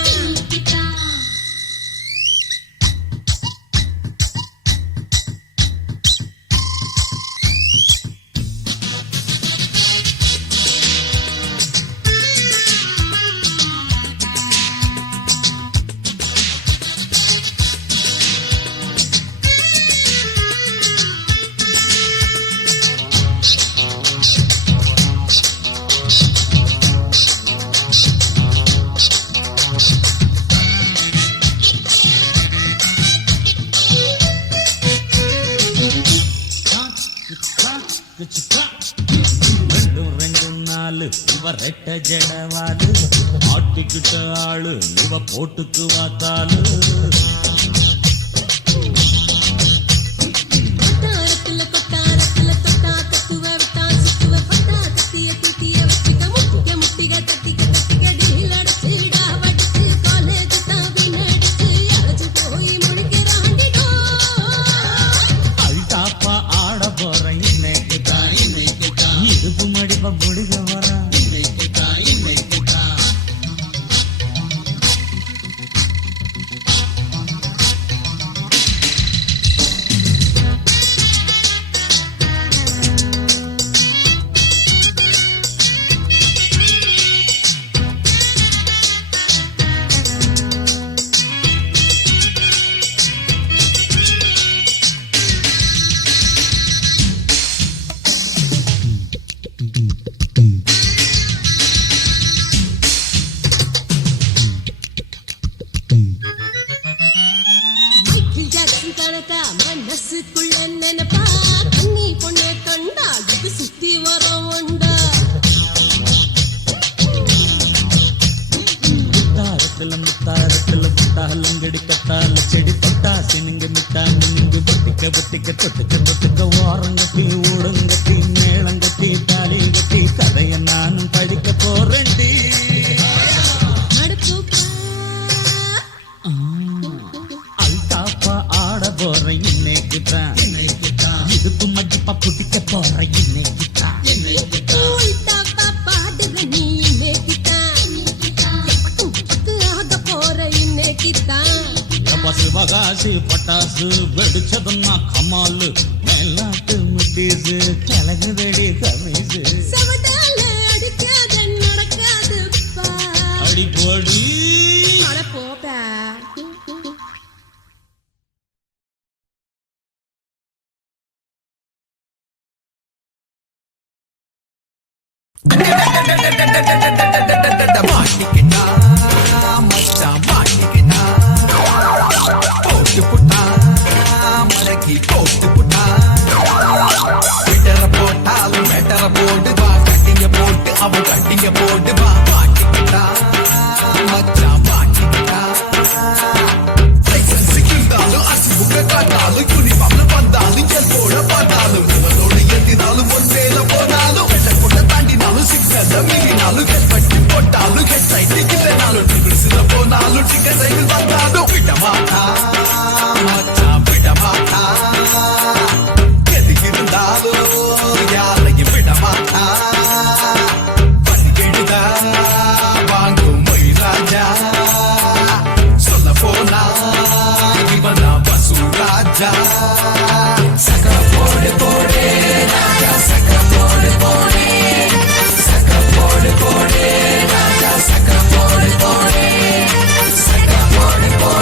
ரெண்டு நாலு இவ ரெட்ட ஜடவாடு ஆட்டுக்கிட்ட ஆளு இவ போட்டுக்கு வாத்தாளு கொட்டாரத்துல தொட்டா தத்துவ விட்டா சுத்துவ பட்டா தத்திய தூத்திய வச்சுக்க முட்டிக்க முட்டிக தத்திக்க டீல் அடிச்சுடா வடிச்சு காலேஜ் தாவி நடிச்சு அழைச்சு போய் முடிக்கிறாண்டிடோ அல்டாப்பா ஆட போறேன் இன்னைக்கு தான் இடுப்பு மடிப்ப பிடிக்க போறேன் இன்னைக்கு தான் மைக்கேல் ஜாக்சன் கணக்கா மனசுக்குள்ள நினைப்பா கண்ணி பொண்ணு கண்டா இது சுத்தி வர உண்டா முத்தாரத்துல முத்தாலும் கெடுக்கத்தால செடி தொட்டா சினுங்க மிட்டா நின்று தொட்டுக்க ஓரங்கட்டி ஊடங்கட்டி மேளங்கட்டி தாலி கட்டி கதைய நானும் படிக்க போறேன்டி நடுப்புப்பா அல்டாப்பா ஆட போறேன் இன்னைக்கு தான் இதுக்கு மடிப்பா பிடிக்க போறேன் இன்னைக்கு தான் உல்டாப்பா பாடுத நீ இன்னைக்குதான் எதக்கு ஆக போற இன்னைக்குதான் சிவகாசி பட்டாசு வெடிச்சதுன்னா கமாலு மேலாட்டு மிட்டீசு கலகுதடி கமீசு சவடால அடிக்காத நடக்காதுப்பா அடிப்பொடி அட போப்பா மாட்டிக்கிட்டா மச்சான் மாட்டிக்கிட்டா போட்டு புட்டா மடக்கி போட்டு புட்டா வெட்டர போட்டாலும் வெட்டர போட்டு வா கட்டிங்க போட்டு அவன் கட்டிங்க போட்டு வா மாட்டிக்கிட்டா மச்சான் மாட்டிக்கிட்டா சிக்கிட்டாலும் அசிமுக காட்டாலும் யூனிஃபார்ம்ல வந்தாலும் எல் போட பார்த்தாலும் உங்களோட எந்தினாலும் ஒன் வேல போனாலும் வெட்ட கொண்ட தாண்டினாலும் சிக்னல் மீறினாலும் ஹெட் பட்டி போட்டாலும் ஹெட் சைட் இல்லைனாலும் ட்ரிபிள்ஸ்ல போனாலும் டிக்கெட் சைக்கிள் வந்தாலும் விட மாட்டா மச்சான் விட மாட்டா எது இருந்தாலும் யாரையும் விட மாட்டா பண்டிகை வாங்கும் மொய் ராஜா சொல்ல போனா இவனா பசு ராஜா சக்கர போடு போடு ராஜா சக்கர போடு போடு சக்கர போடு போடு ராஜா சக்கர போடு போடு சக்கர போடு போடு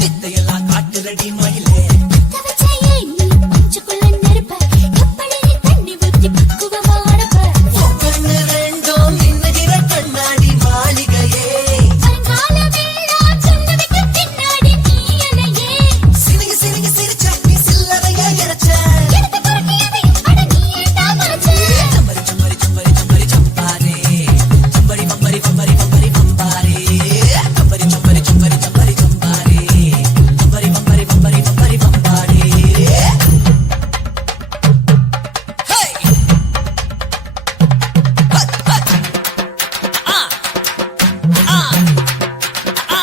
வித்தையெல்லாம் காட்டுறடி மயிலே கண்ணு ரெண்டும் நின்னுகிற கண்ணாடி மாளிகையே சினுங்கி சினுங்கி சிரிச்ச நீ சில்லறைய இறைச்ச சம்பரி சம்பரி சம்பரி சம்பரி சம்பாரே சம்பரி பம்பரி பம்பரி பம்பரி பம்பாரே சம்பரி சம்பரி சம்பரி சம்பரி சம்பாரே சம்பரி பம்பரி பம்பரி பம்பரி பம்பாரே ஹே ஹட் ஹட் ஆ ஆ ஆ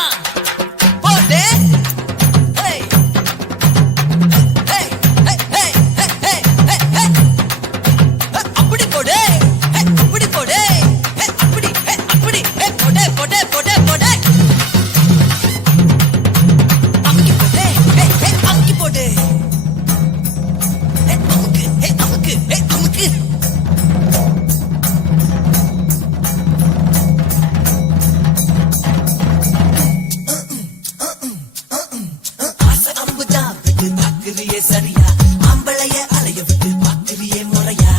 போடே ஹே ஹே ஹே ஹே ஹே ஹே அப்படி போடே அப்படி போடே அப்படி அப்படி போடே போடே போடே போடே அமுக்கி போடே அமுக்கி போடே அமுக்கு அமுக்கு அமுக்கு ஆசை அம்புதா விட்டு தாக்குறியே சரியா ஆம்பளைய அலைய விட்டு பாக்குறியே முறையா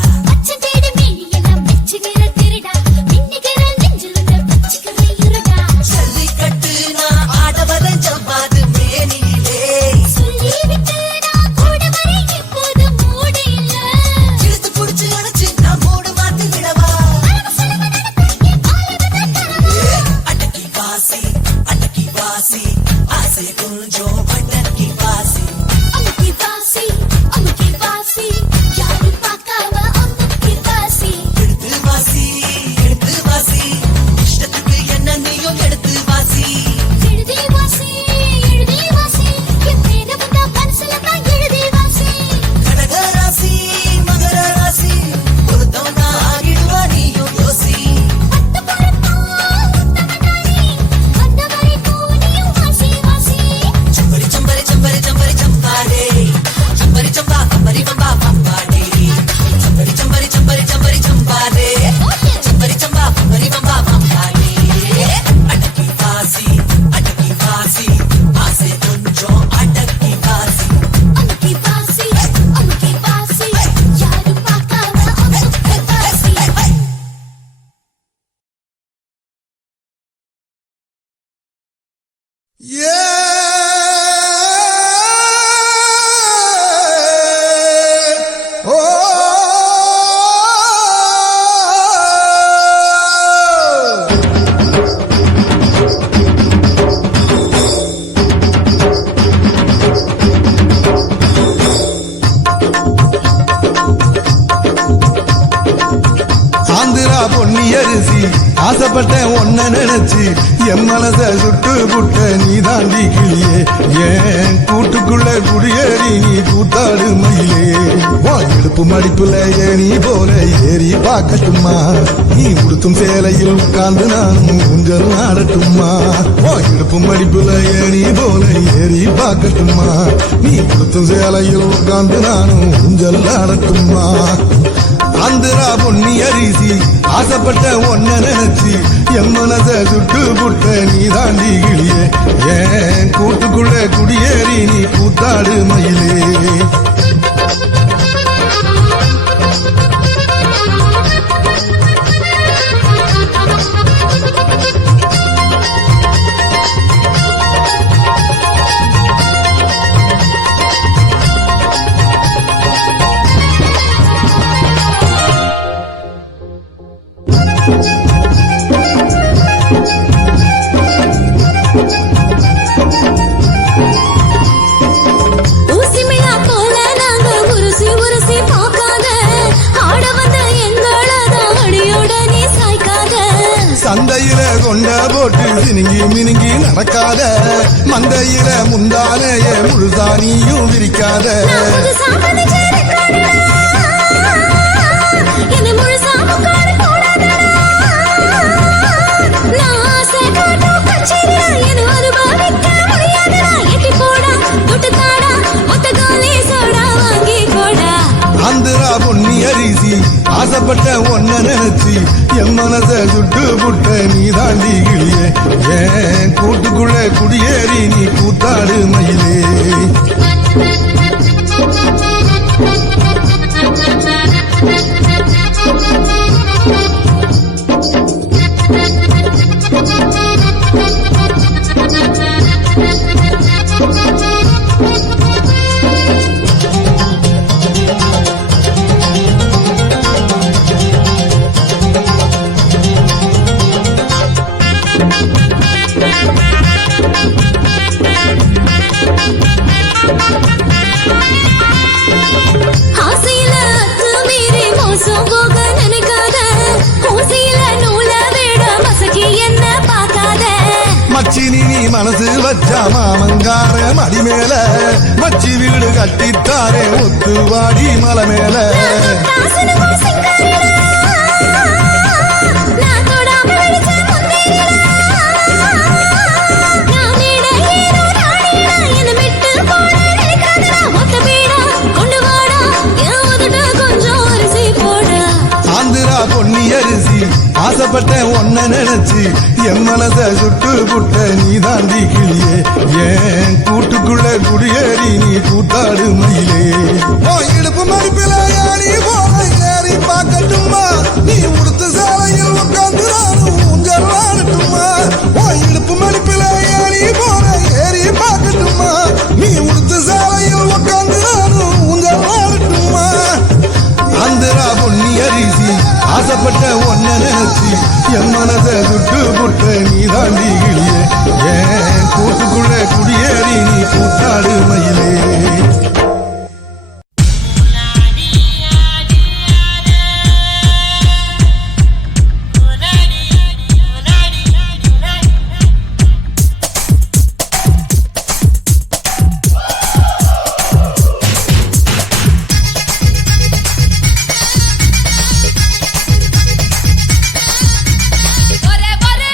ஜல்லிக்கட்டு நான் ஆட வர ஜவ்வாது மேனியிலே இழுத்து புடிச்சு அணைச்சு நான் மூடு மாத்தி விடவா அடக்கி வாசி ஆசைய கொஞ்சம் அடக்கி வாசி எடுத்து வாசி இஷ்டத்துக்கு என்ன நீயும் எடுத்து வாசி கடகராசி மகராசி பொருத்தம் நான் ஆகிடுவா நீயும் யோசி சம்பரி சம்பரி சம்பரி சம்பரி சம்பாடே சம்பரி சம்பா கம்பரி பம்பா பம்பாடே சம்பரி சம்பரி சம்பரி சம்பரி சம்பாடே சம்பரி சம்பா கம்பரி பம்பா பம்பாடே அடக்கி வாசி ஆசை கொஞ்சம் அடக்கி வாசி ஆந்திரா பொன்னி அரிசி ஆசைப்பட்டேன் ஒன்ன நினைச்சு என் மனச சுட்டு புட்ட நீ தாண்டி கிளியே ஏன் கூட்டுக்குள்ள குடியேறி நீ கூத்தாடு மயிலே உன் இடுப்பு மடிப்புல ஏணி போல ஏறி பார்க்கட்டுமா நீ உடுத்தும் சேலையில் உட்கார்ந்து நானும் ஊஞ்சல் ஆடட்டுமா உன் இடுப்பு மடிப்புல ஏணி போல ஏறி பார்க்கட்டுமா நீ உடுத்தும் சேலையில் உட்கார்ந்து நானும் ஊஞ்சல் ஆடட்டுமா ஆந்திரா பொன்னி அரிசி ஆசைப்பட்ட ஒன்ன நினைச்சு என் மனச சுட்டு புட்ட நீ தாண்டி கிளியே ஏன் கூட்டுக்குள்ள குடியேறி நீ கூத்தாடு மயிலே சந்தையில கொண்ட போட்டு சினுங்கி மினுங்கி நடக்காத மந்தையில முந்தானைய முழுதானியும் விரிக்காத ஆந்திரா பொன்னி அரிசி ஆசைப்பட்ட ஒன்ன நினைச்சு என் மனச சுட்டு புட்ட நீ தாண்டி கிளியே ஏன் கூட்டுக்குள்ள குடியேறி நீ கூத்தாடு ஆசையில அத்துமீறி மோசம் போக நினைக்காத ஊசியில நூல விட மசக்கி என்ன பார்க்காத மச்சினி நீ மனசு வச்சா மாமங்கார மடி மேல மச்சி வீடு கட்டித்தாரே முத்துவாடி மலை மேல தாசனமோ சிங்காரிடா நான் தொடாம நடிச்ச முந்தேரிடா நான் வீட ஏறோ ராணிடா என்ன விட்டு போட நினைக்காதடா மொத்த வீடா கொண்டு வாடா என் உதட்ட கொஞ்சம் அரிசி போடா ஆந்திரா பொன்னி அரிசி ஆசைப்பட்டேன் ஒன்ன நினைச்சு என் மனச சுட்டு புட்ட நீ தாண்டி கிளியே ஏன் கூட்டுக்குள்ள குடியேறி நீ கூத்தாடு மயிலே இடுப்பு மடிப்பில ஏறி போல ஏறி பார்க்கட்டுமா நீ உடுத்த சாலையில் உட்கார்ந்து நானும் ஊஞ்சல் ஆடட்டுமா இடுப்பு மடிப்பில ஏறி போல ஏறி பார்க்கட்டுமா நீ உடுத்த சாலையில் உட்கார்ந்து நானும் ஊஞ்சல் ஆடட்டுமா ஆந்திரா பொன்னி அரிசி ஆசைப்பட்ட ஒன்ன நினைச்சு என் மனச சுட்டு புட்ட நீ தாண்டி கிளியே ஏன் கூட்டுக்குள்ள குடியேறி நீ கூத்தாடு மயிலே ஒரே ஒரே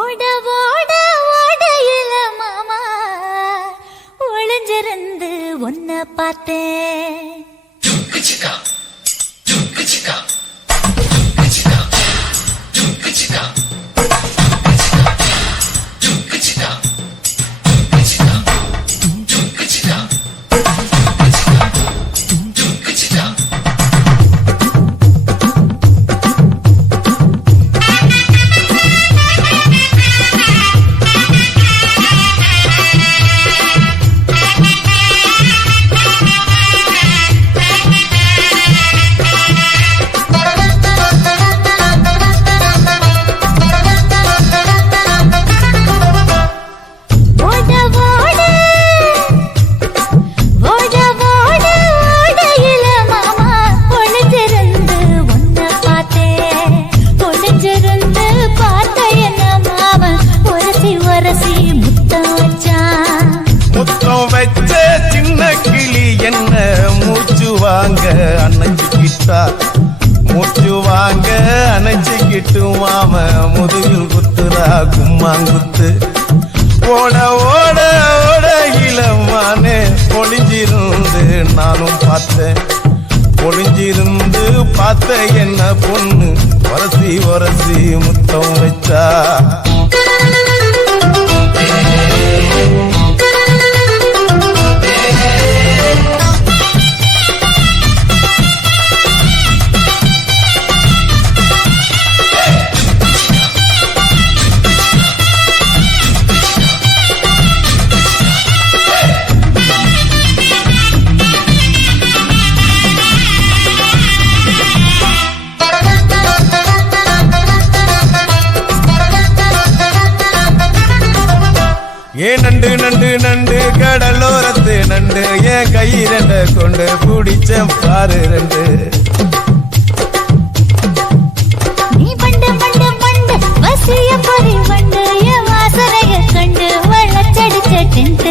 ஓட ஓட ஓடையில மாமா ஒளிஞ்சிருந்து உன்னை பார்த்தேன். மூச்சு வாங்க அணைச்சிக்கிட்டு மாம முதுகில் குத்துரா கும்மாங்குத்து ஓட ஓட ஓட இளமானே ஒளிஞ்சிருந்து நானும் பார்த்தேன். ஒளிஞ்சிருந்து பார்த்த என்ன பொண்ணு உரசி உரசி முத்தம் வச்சா. ஏன் நண்டு நண்டு நண்டு கடலோரத்து நண்டு என் கையிரண்ட கொண்டு பிடிச்ச பாரு ரெண்டு. நீ பண்டு பண்டு பண்டு வசிய பொறி பண்டு என் வாசனைய கண்டு வளச்சடிச்ச டென்ட்.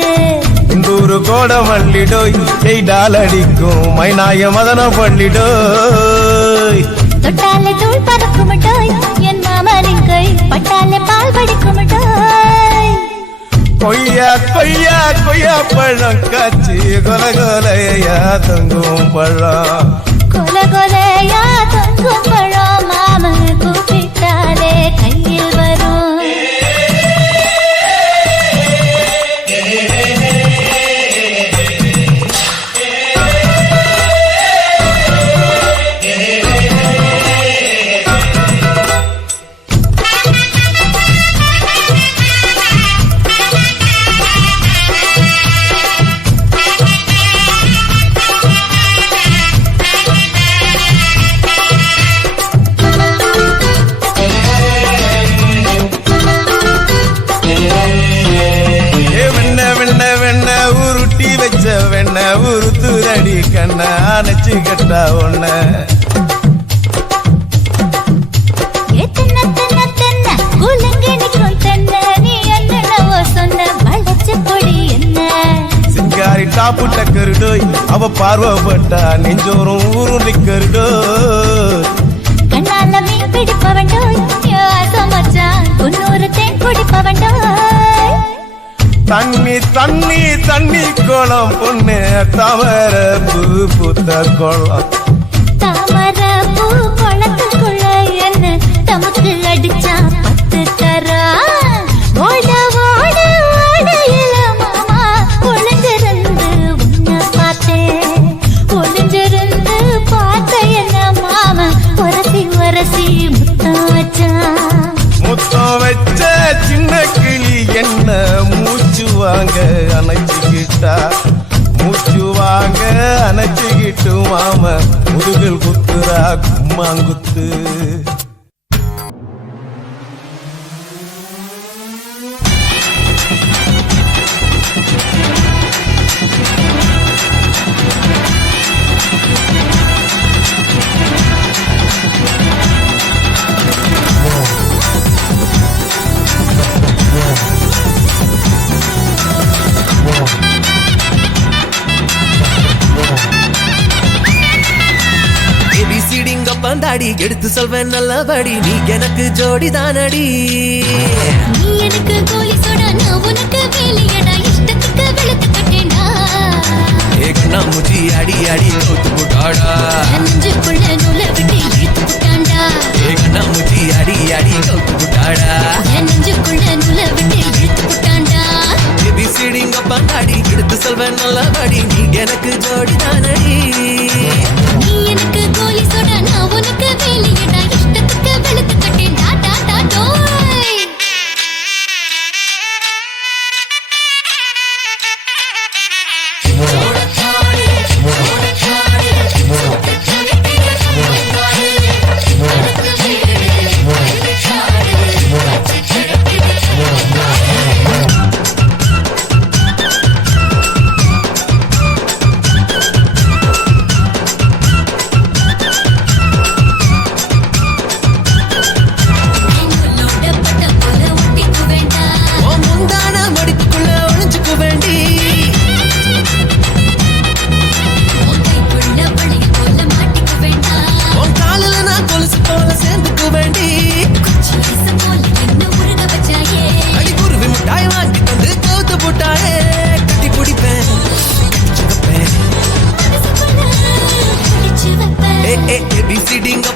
இந்தூரு கோட மல்லிடோய் செய்டால் அடிக்கும் மைனாய மதன பள்ளிடோய். தொட்டாலே தூள் பறக்குமட்டோய் என் மாமனின் கை பட்டாலே பால் படிக்குமட்டோய். கொய்யா கொய்யா கொய்யா பழம் காய்ச்சி கொல கொலையா தொங்கும் பழம். கொல கொலையா தொங்கும் பழம் மாமன் கூப்பிட்டாலே கையில் வரும். வெண்ண உருத்துரடி கண்ண அணைச்சு கட்டா ஒண்ண. சிங்காரி டாப்பு டக்கருடோய் அவ பார்வப்பட்டா நெஞ்சோறும் ஊரும் நிக்கருடோய். கண்ணால மீன் பிடிப்பவண்டோய் மச்சான் குன்னூறு தேன் குடிப்பவண்டோய். தண்ணி தண்ணி தண்ணி கோலம் பொண்ணு தாமர பூ பூத்த கோலம். தாமர பூ குளத்துக்குள்ள என்ன தமக்கு அடிச்சா 10 தரா. ஓட ஓட ஓடையில மாமா ஒளிஞ்சிருந்து உன்னை பார்த்தேன். ஒளிஞ்சிருந்து பார்த்த என்ன மாமா உரசி உரசி முத்தம் வச்சா. முத்தம் வச்ச சின்ன கிளி என்ன மூச்சு வாங்க அணைச்சிக்கிட்டா. மூச்சு வாங்க அணைச்சிக்கிட்டு மாம முதுகில் குத்துரா கும்மாங்குத்து. பந்தாடி எடுத்து சொல்வேன் நல்லபடி நீ எனக்கு ஜோடி தானடி நீ எனக்கு கோலி சோடா நான் உனக்கு வேலையடா இஷ்டத்துக்கு வெளுத்து கட்டேன்டா கண்ணாமூச்சி அடி அடி கவுத்து போட்டாடா நெஞ்சுக்குள்ள நூலை விட்டு இழுத்து போட்டான்டா கண்ணாமூச்சி அடி அடி கவுத்து போட்டாடா நெஞ்சுக்குள்ள நூலை விட்டு இழுத்து போட்டான்டா ஏபிசிடிங்க பந்தாடி எடுத்து சொல்வேன் நல்லபடி நீ எனக்கு ஜோடி தானடி நீ எனக்கு கோலி சோடா நான் உனக்கு வேலையடா இஷ்டத்துக்கு வெளுத்து கட்டேன்டா டா டா டோய்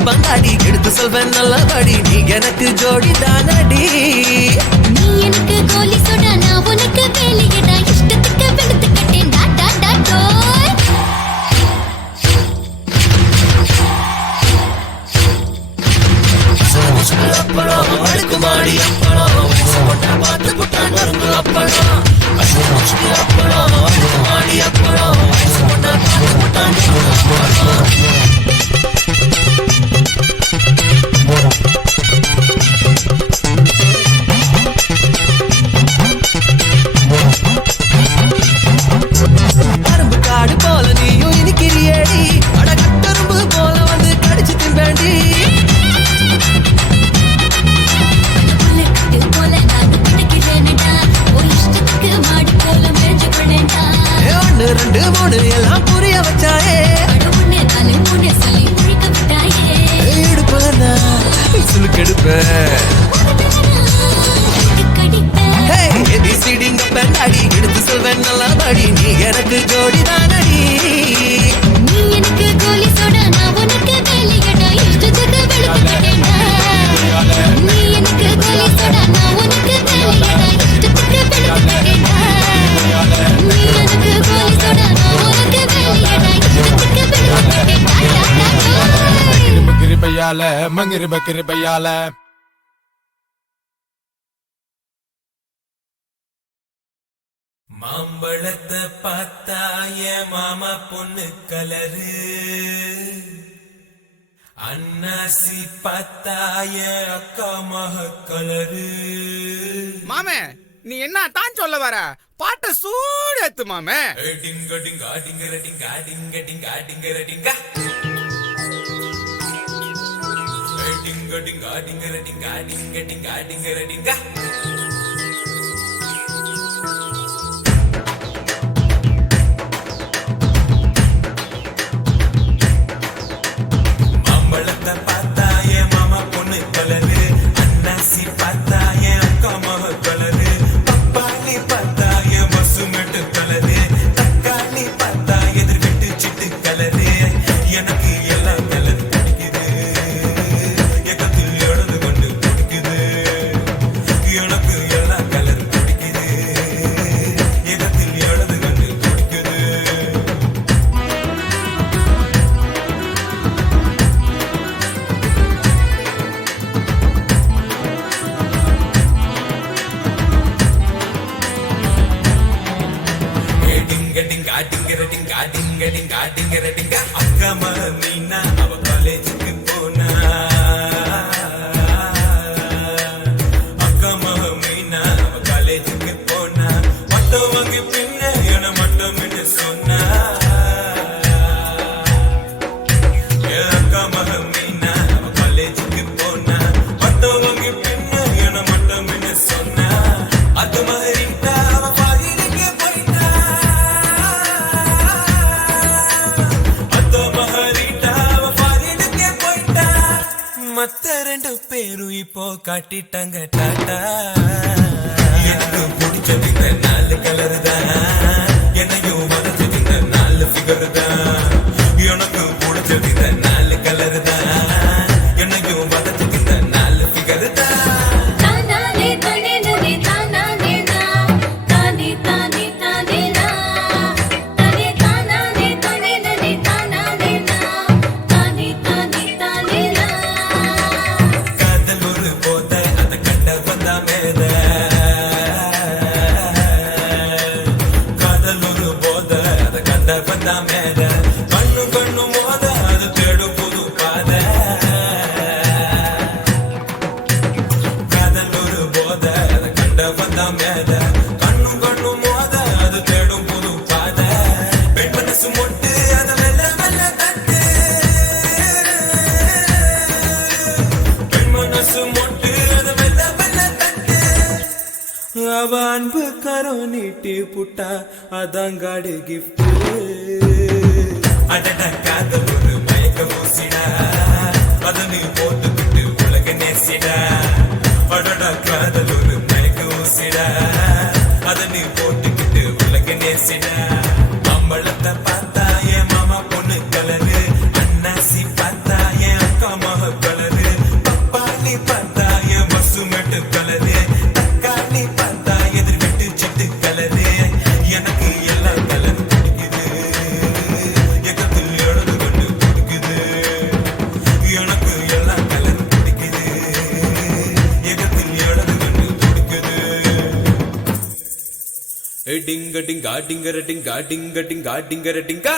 பந்தாடி எடுத்து சொல்வேன் நல்லபடி நீ எனக்கு ஜோடி தானடி நீ எனக்கு கோலி சோடா நான் உனக்கு வேலையடா இஷ்டத்துக்கு வெளுத்து கட்டேன்டா டா டா டோய் அடுக்குமாடி அப்பளம் பார்த்து புட்டான் மருந்து அப்பளம் அடுக்குமாடி அப்பளம் பார்த்து புட்டான் கரும்பு காடு போல நீயும் இனிக்கிறியேடி அட கட்டரும்பு போல வந்து கடிச்சு திம்பேண்டி புல்லட்டு போல நான் பிடிக்கிறேன்டா ஓ இஷ்டத்துக்கு மாடு போல மேய்ஞ்சு கொள்ளேன்டா 1 2 3 எல்லாம் புரிய வச்சாயே அட ஒண்ணு நாலு மூணு சொல்லி முழிக்க விட்டாயே எடுப்பலனா சுலுக்கெடுப்பேன் ஏபிசிடிங்க பெண்ணாடி எடுத்து சொல்வேன் நல்லபடி நீ எனக்கு ஜோடி தானடி நீ எனக்கு கோலி சோடா நான் உனக்கு வேலையடா இஷ்டத்துக்கு வெளுத்து கட்டேன்டா நீ எனக்கு கோலி சோடா நான் உனக்கு வேலையடா இஷ்டத்துக்கு வெளுத்து கட்டேன்டா நீ எனக்கு கோலி சோடா நான் உனக்கு வேலையடா இஷ்டத்துக்கு வெளுத்து கட்டேன்டா கிருபையால மங்கிருப கிருபையால மாம்பழத்தை பார்த்தாய மாமா பொண்ணு கலரு அன்னாசி பார்த்தாய அக்கா மக கலரு மாமே நீ என்ன தான் சொல்ல வர பாட்ட சூடு ஏத்து மாமே டிங்க Dinka டிங்கர Dinka டிங்க Dinka டிங்கர Dinka டிங்க Dinka டிங்கர Dinka டிங்க Dinka டிங்கர Dinka மாம்பழத்தை பார்த்தாய மாமா பொண்ணு கலரு அன்னாசி பார்த்தாய அக்கா மக கலரு பப்பாளி பார்த்தாய மசுமெட்டு கலரு தக்காளி பார்த்தா எதிர்கட்டு சிட்டு கலரு எனக்கு எல்லா கலர் பிடிக்குது எக்கத்தில் எழுது கொண்டு பிடிக்குது எனக்கு எல்லா கலர் பிடிக்குது எக்கத்தில் எழுது கொண்டு பிடிக்குது அக்கா மீனா அவ காலேஜுக்கு போனா அக்கா மீனா அவ காலேஜுக்கு போனா மட்டும் வாங்கி பின்ன என மட்டும் சொன்னா அக்கா மீனா அவ காலேஜுக்கு போனா மட்டும் வாங்கி பின்ன என மட்டும் சொன்னா அது மாதிரி அவ பாதிக்கு போயிட்டா அத்த மஹரிட்டா காட்டிட்டாங்க டாட்டா எனக்கு பிடிச்சது இந்த 4 கலர் தான் என்னையும் வளர்ச்சது இந்த 4 ஃபிகர் தான் எனக்கு பிடிச்சது இந்த 4 கலர் தான் என்னையும் வளர்ச்சது இந்த 4 ஃபிகர் தான் தானானே தானே நனே தானானே நா தானே தானே தானே நா தானே தானானே தானே நனே தானானே நா தானே தானே தானே நா காதல் ஒரு போத அதை கண்ட வந்தா மேத காதல் ஒரு போத அதை கண்ட வந்தா மேத கண்ணு கண்ணு மோத அது தேடும் புது பாத காதல் ஒரு போத அதை கண்ட வந்தா மேத கண்ணு கண்ணு மோத அது தேடும் புது பாத பெண் மனசு மொட்டு அதை மெல்ல மெல்ல தட்டு பெண் மனசு மொட்டு அதை மெல்ல மெல்ல தட்டு அவ அன்பு கரம் நீட்டி புட்டா அதாங்காடு கிஃப்ட் அடட காதல் ஒரு மயக்க ஊசிடா அத நீ போட்டுக்கிட்டு உலக நேசிடா அடட காதல் ஒரு மயக்க ஊசிடா அத நீ போட்டுக்கிட்டு உலக நேசிடா அம்பளத்தை பார்த்தா என் மாமா பொண்ணு கலரு அண்ணாசி பார்த்தா என் அக்கா மக கலரு பப்பாளி பார்த்தா என் பசுமெட்டு கலரு தக்காளி பார்த்தா எதிர் விட்டு சிட்டு கலரு எனக்கு எல்லா கலர் பிடிக்குது எக்கத்தில் எழுது கொண்டு பிடிக்குது எனக்கு எல்லா கலர் பிடிக்குது எக்கத்தில் எழுது கொண்டு பிடிக்குது டிங்க டிங்கா டிங்கர டிங்கா டிங்க டிங்கா டிங்கர டிங்கா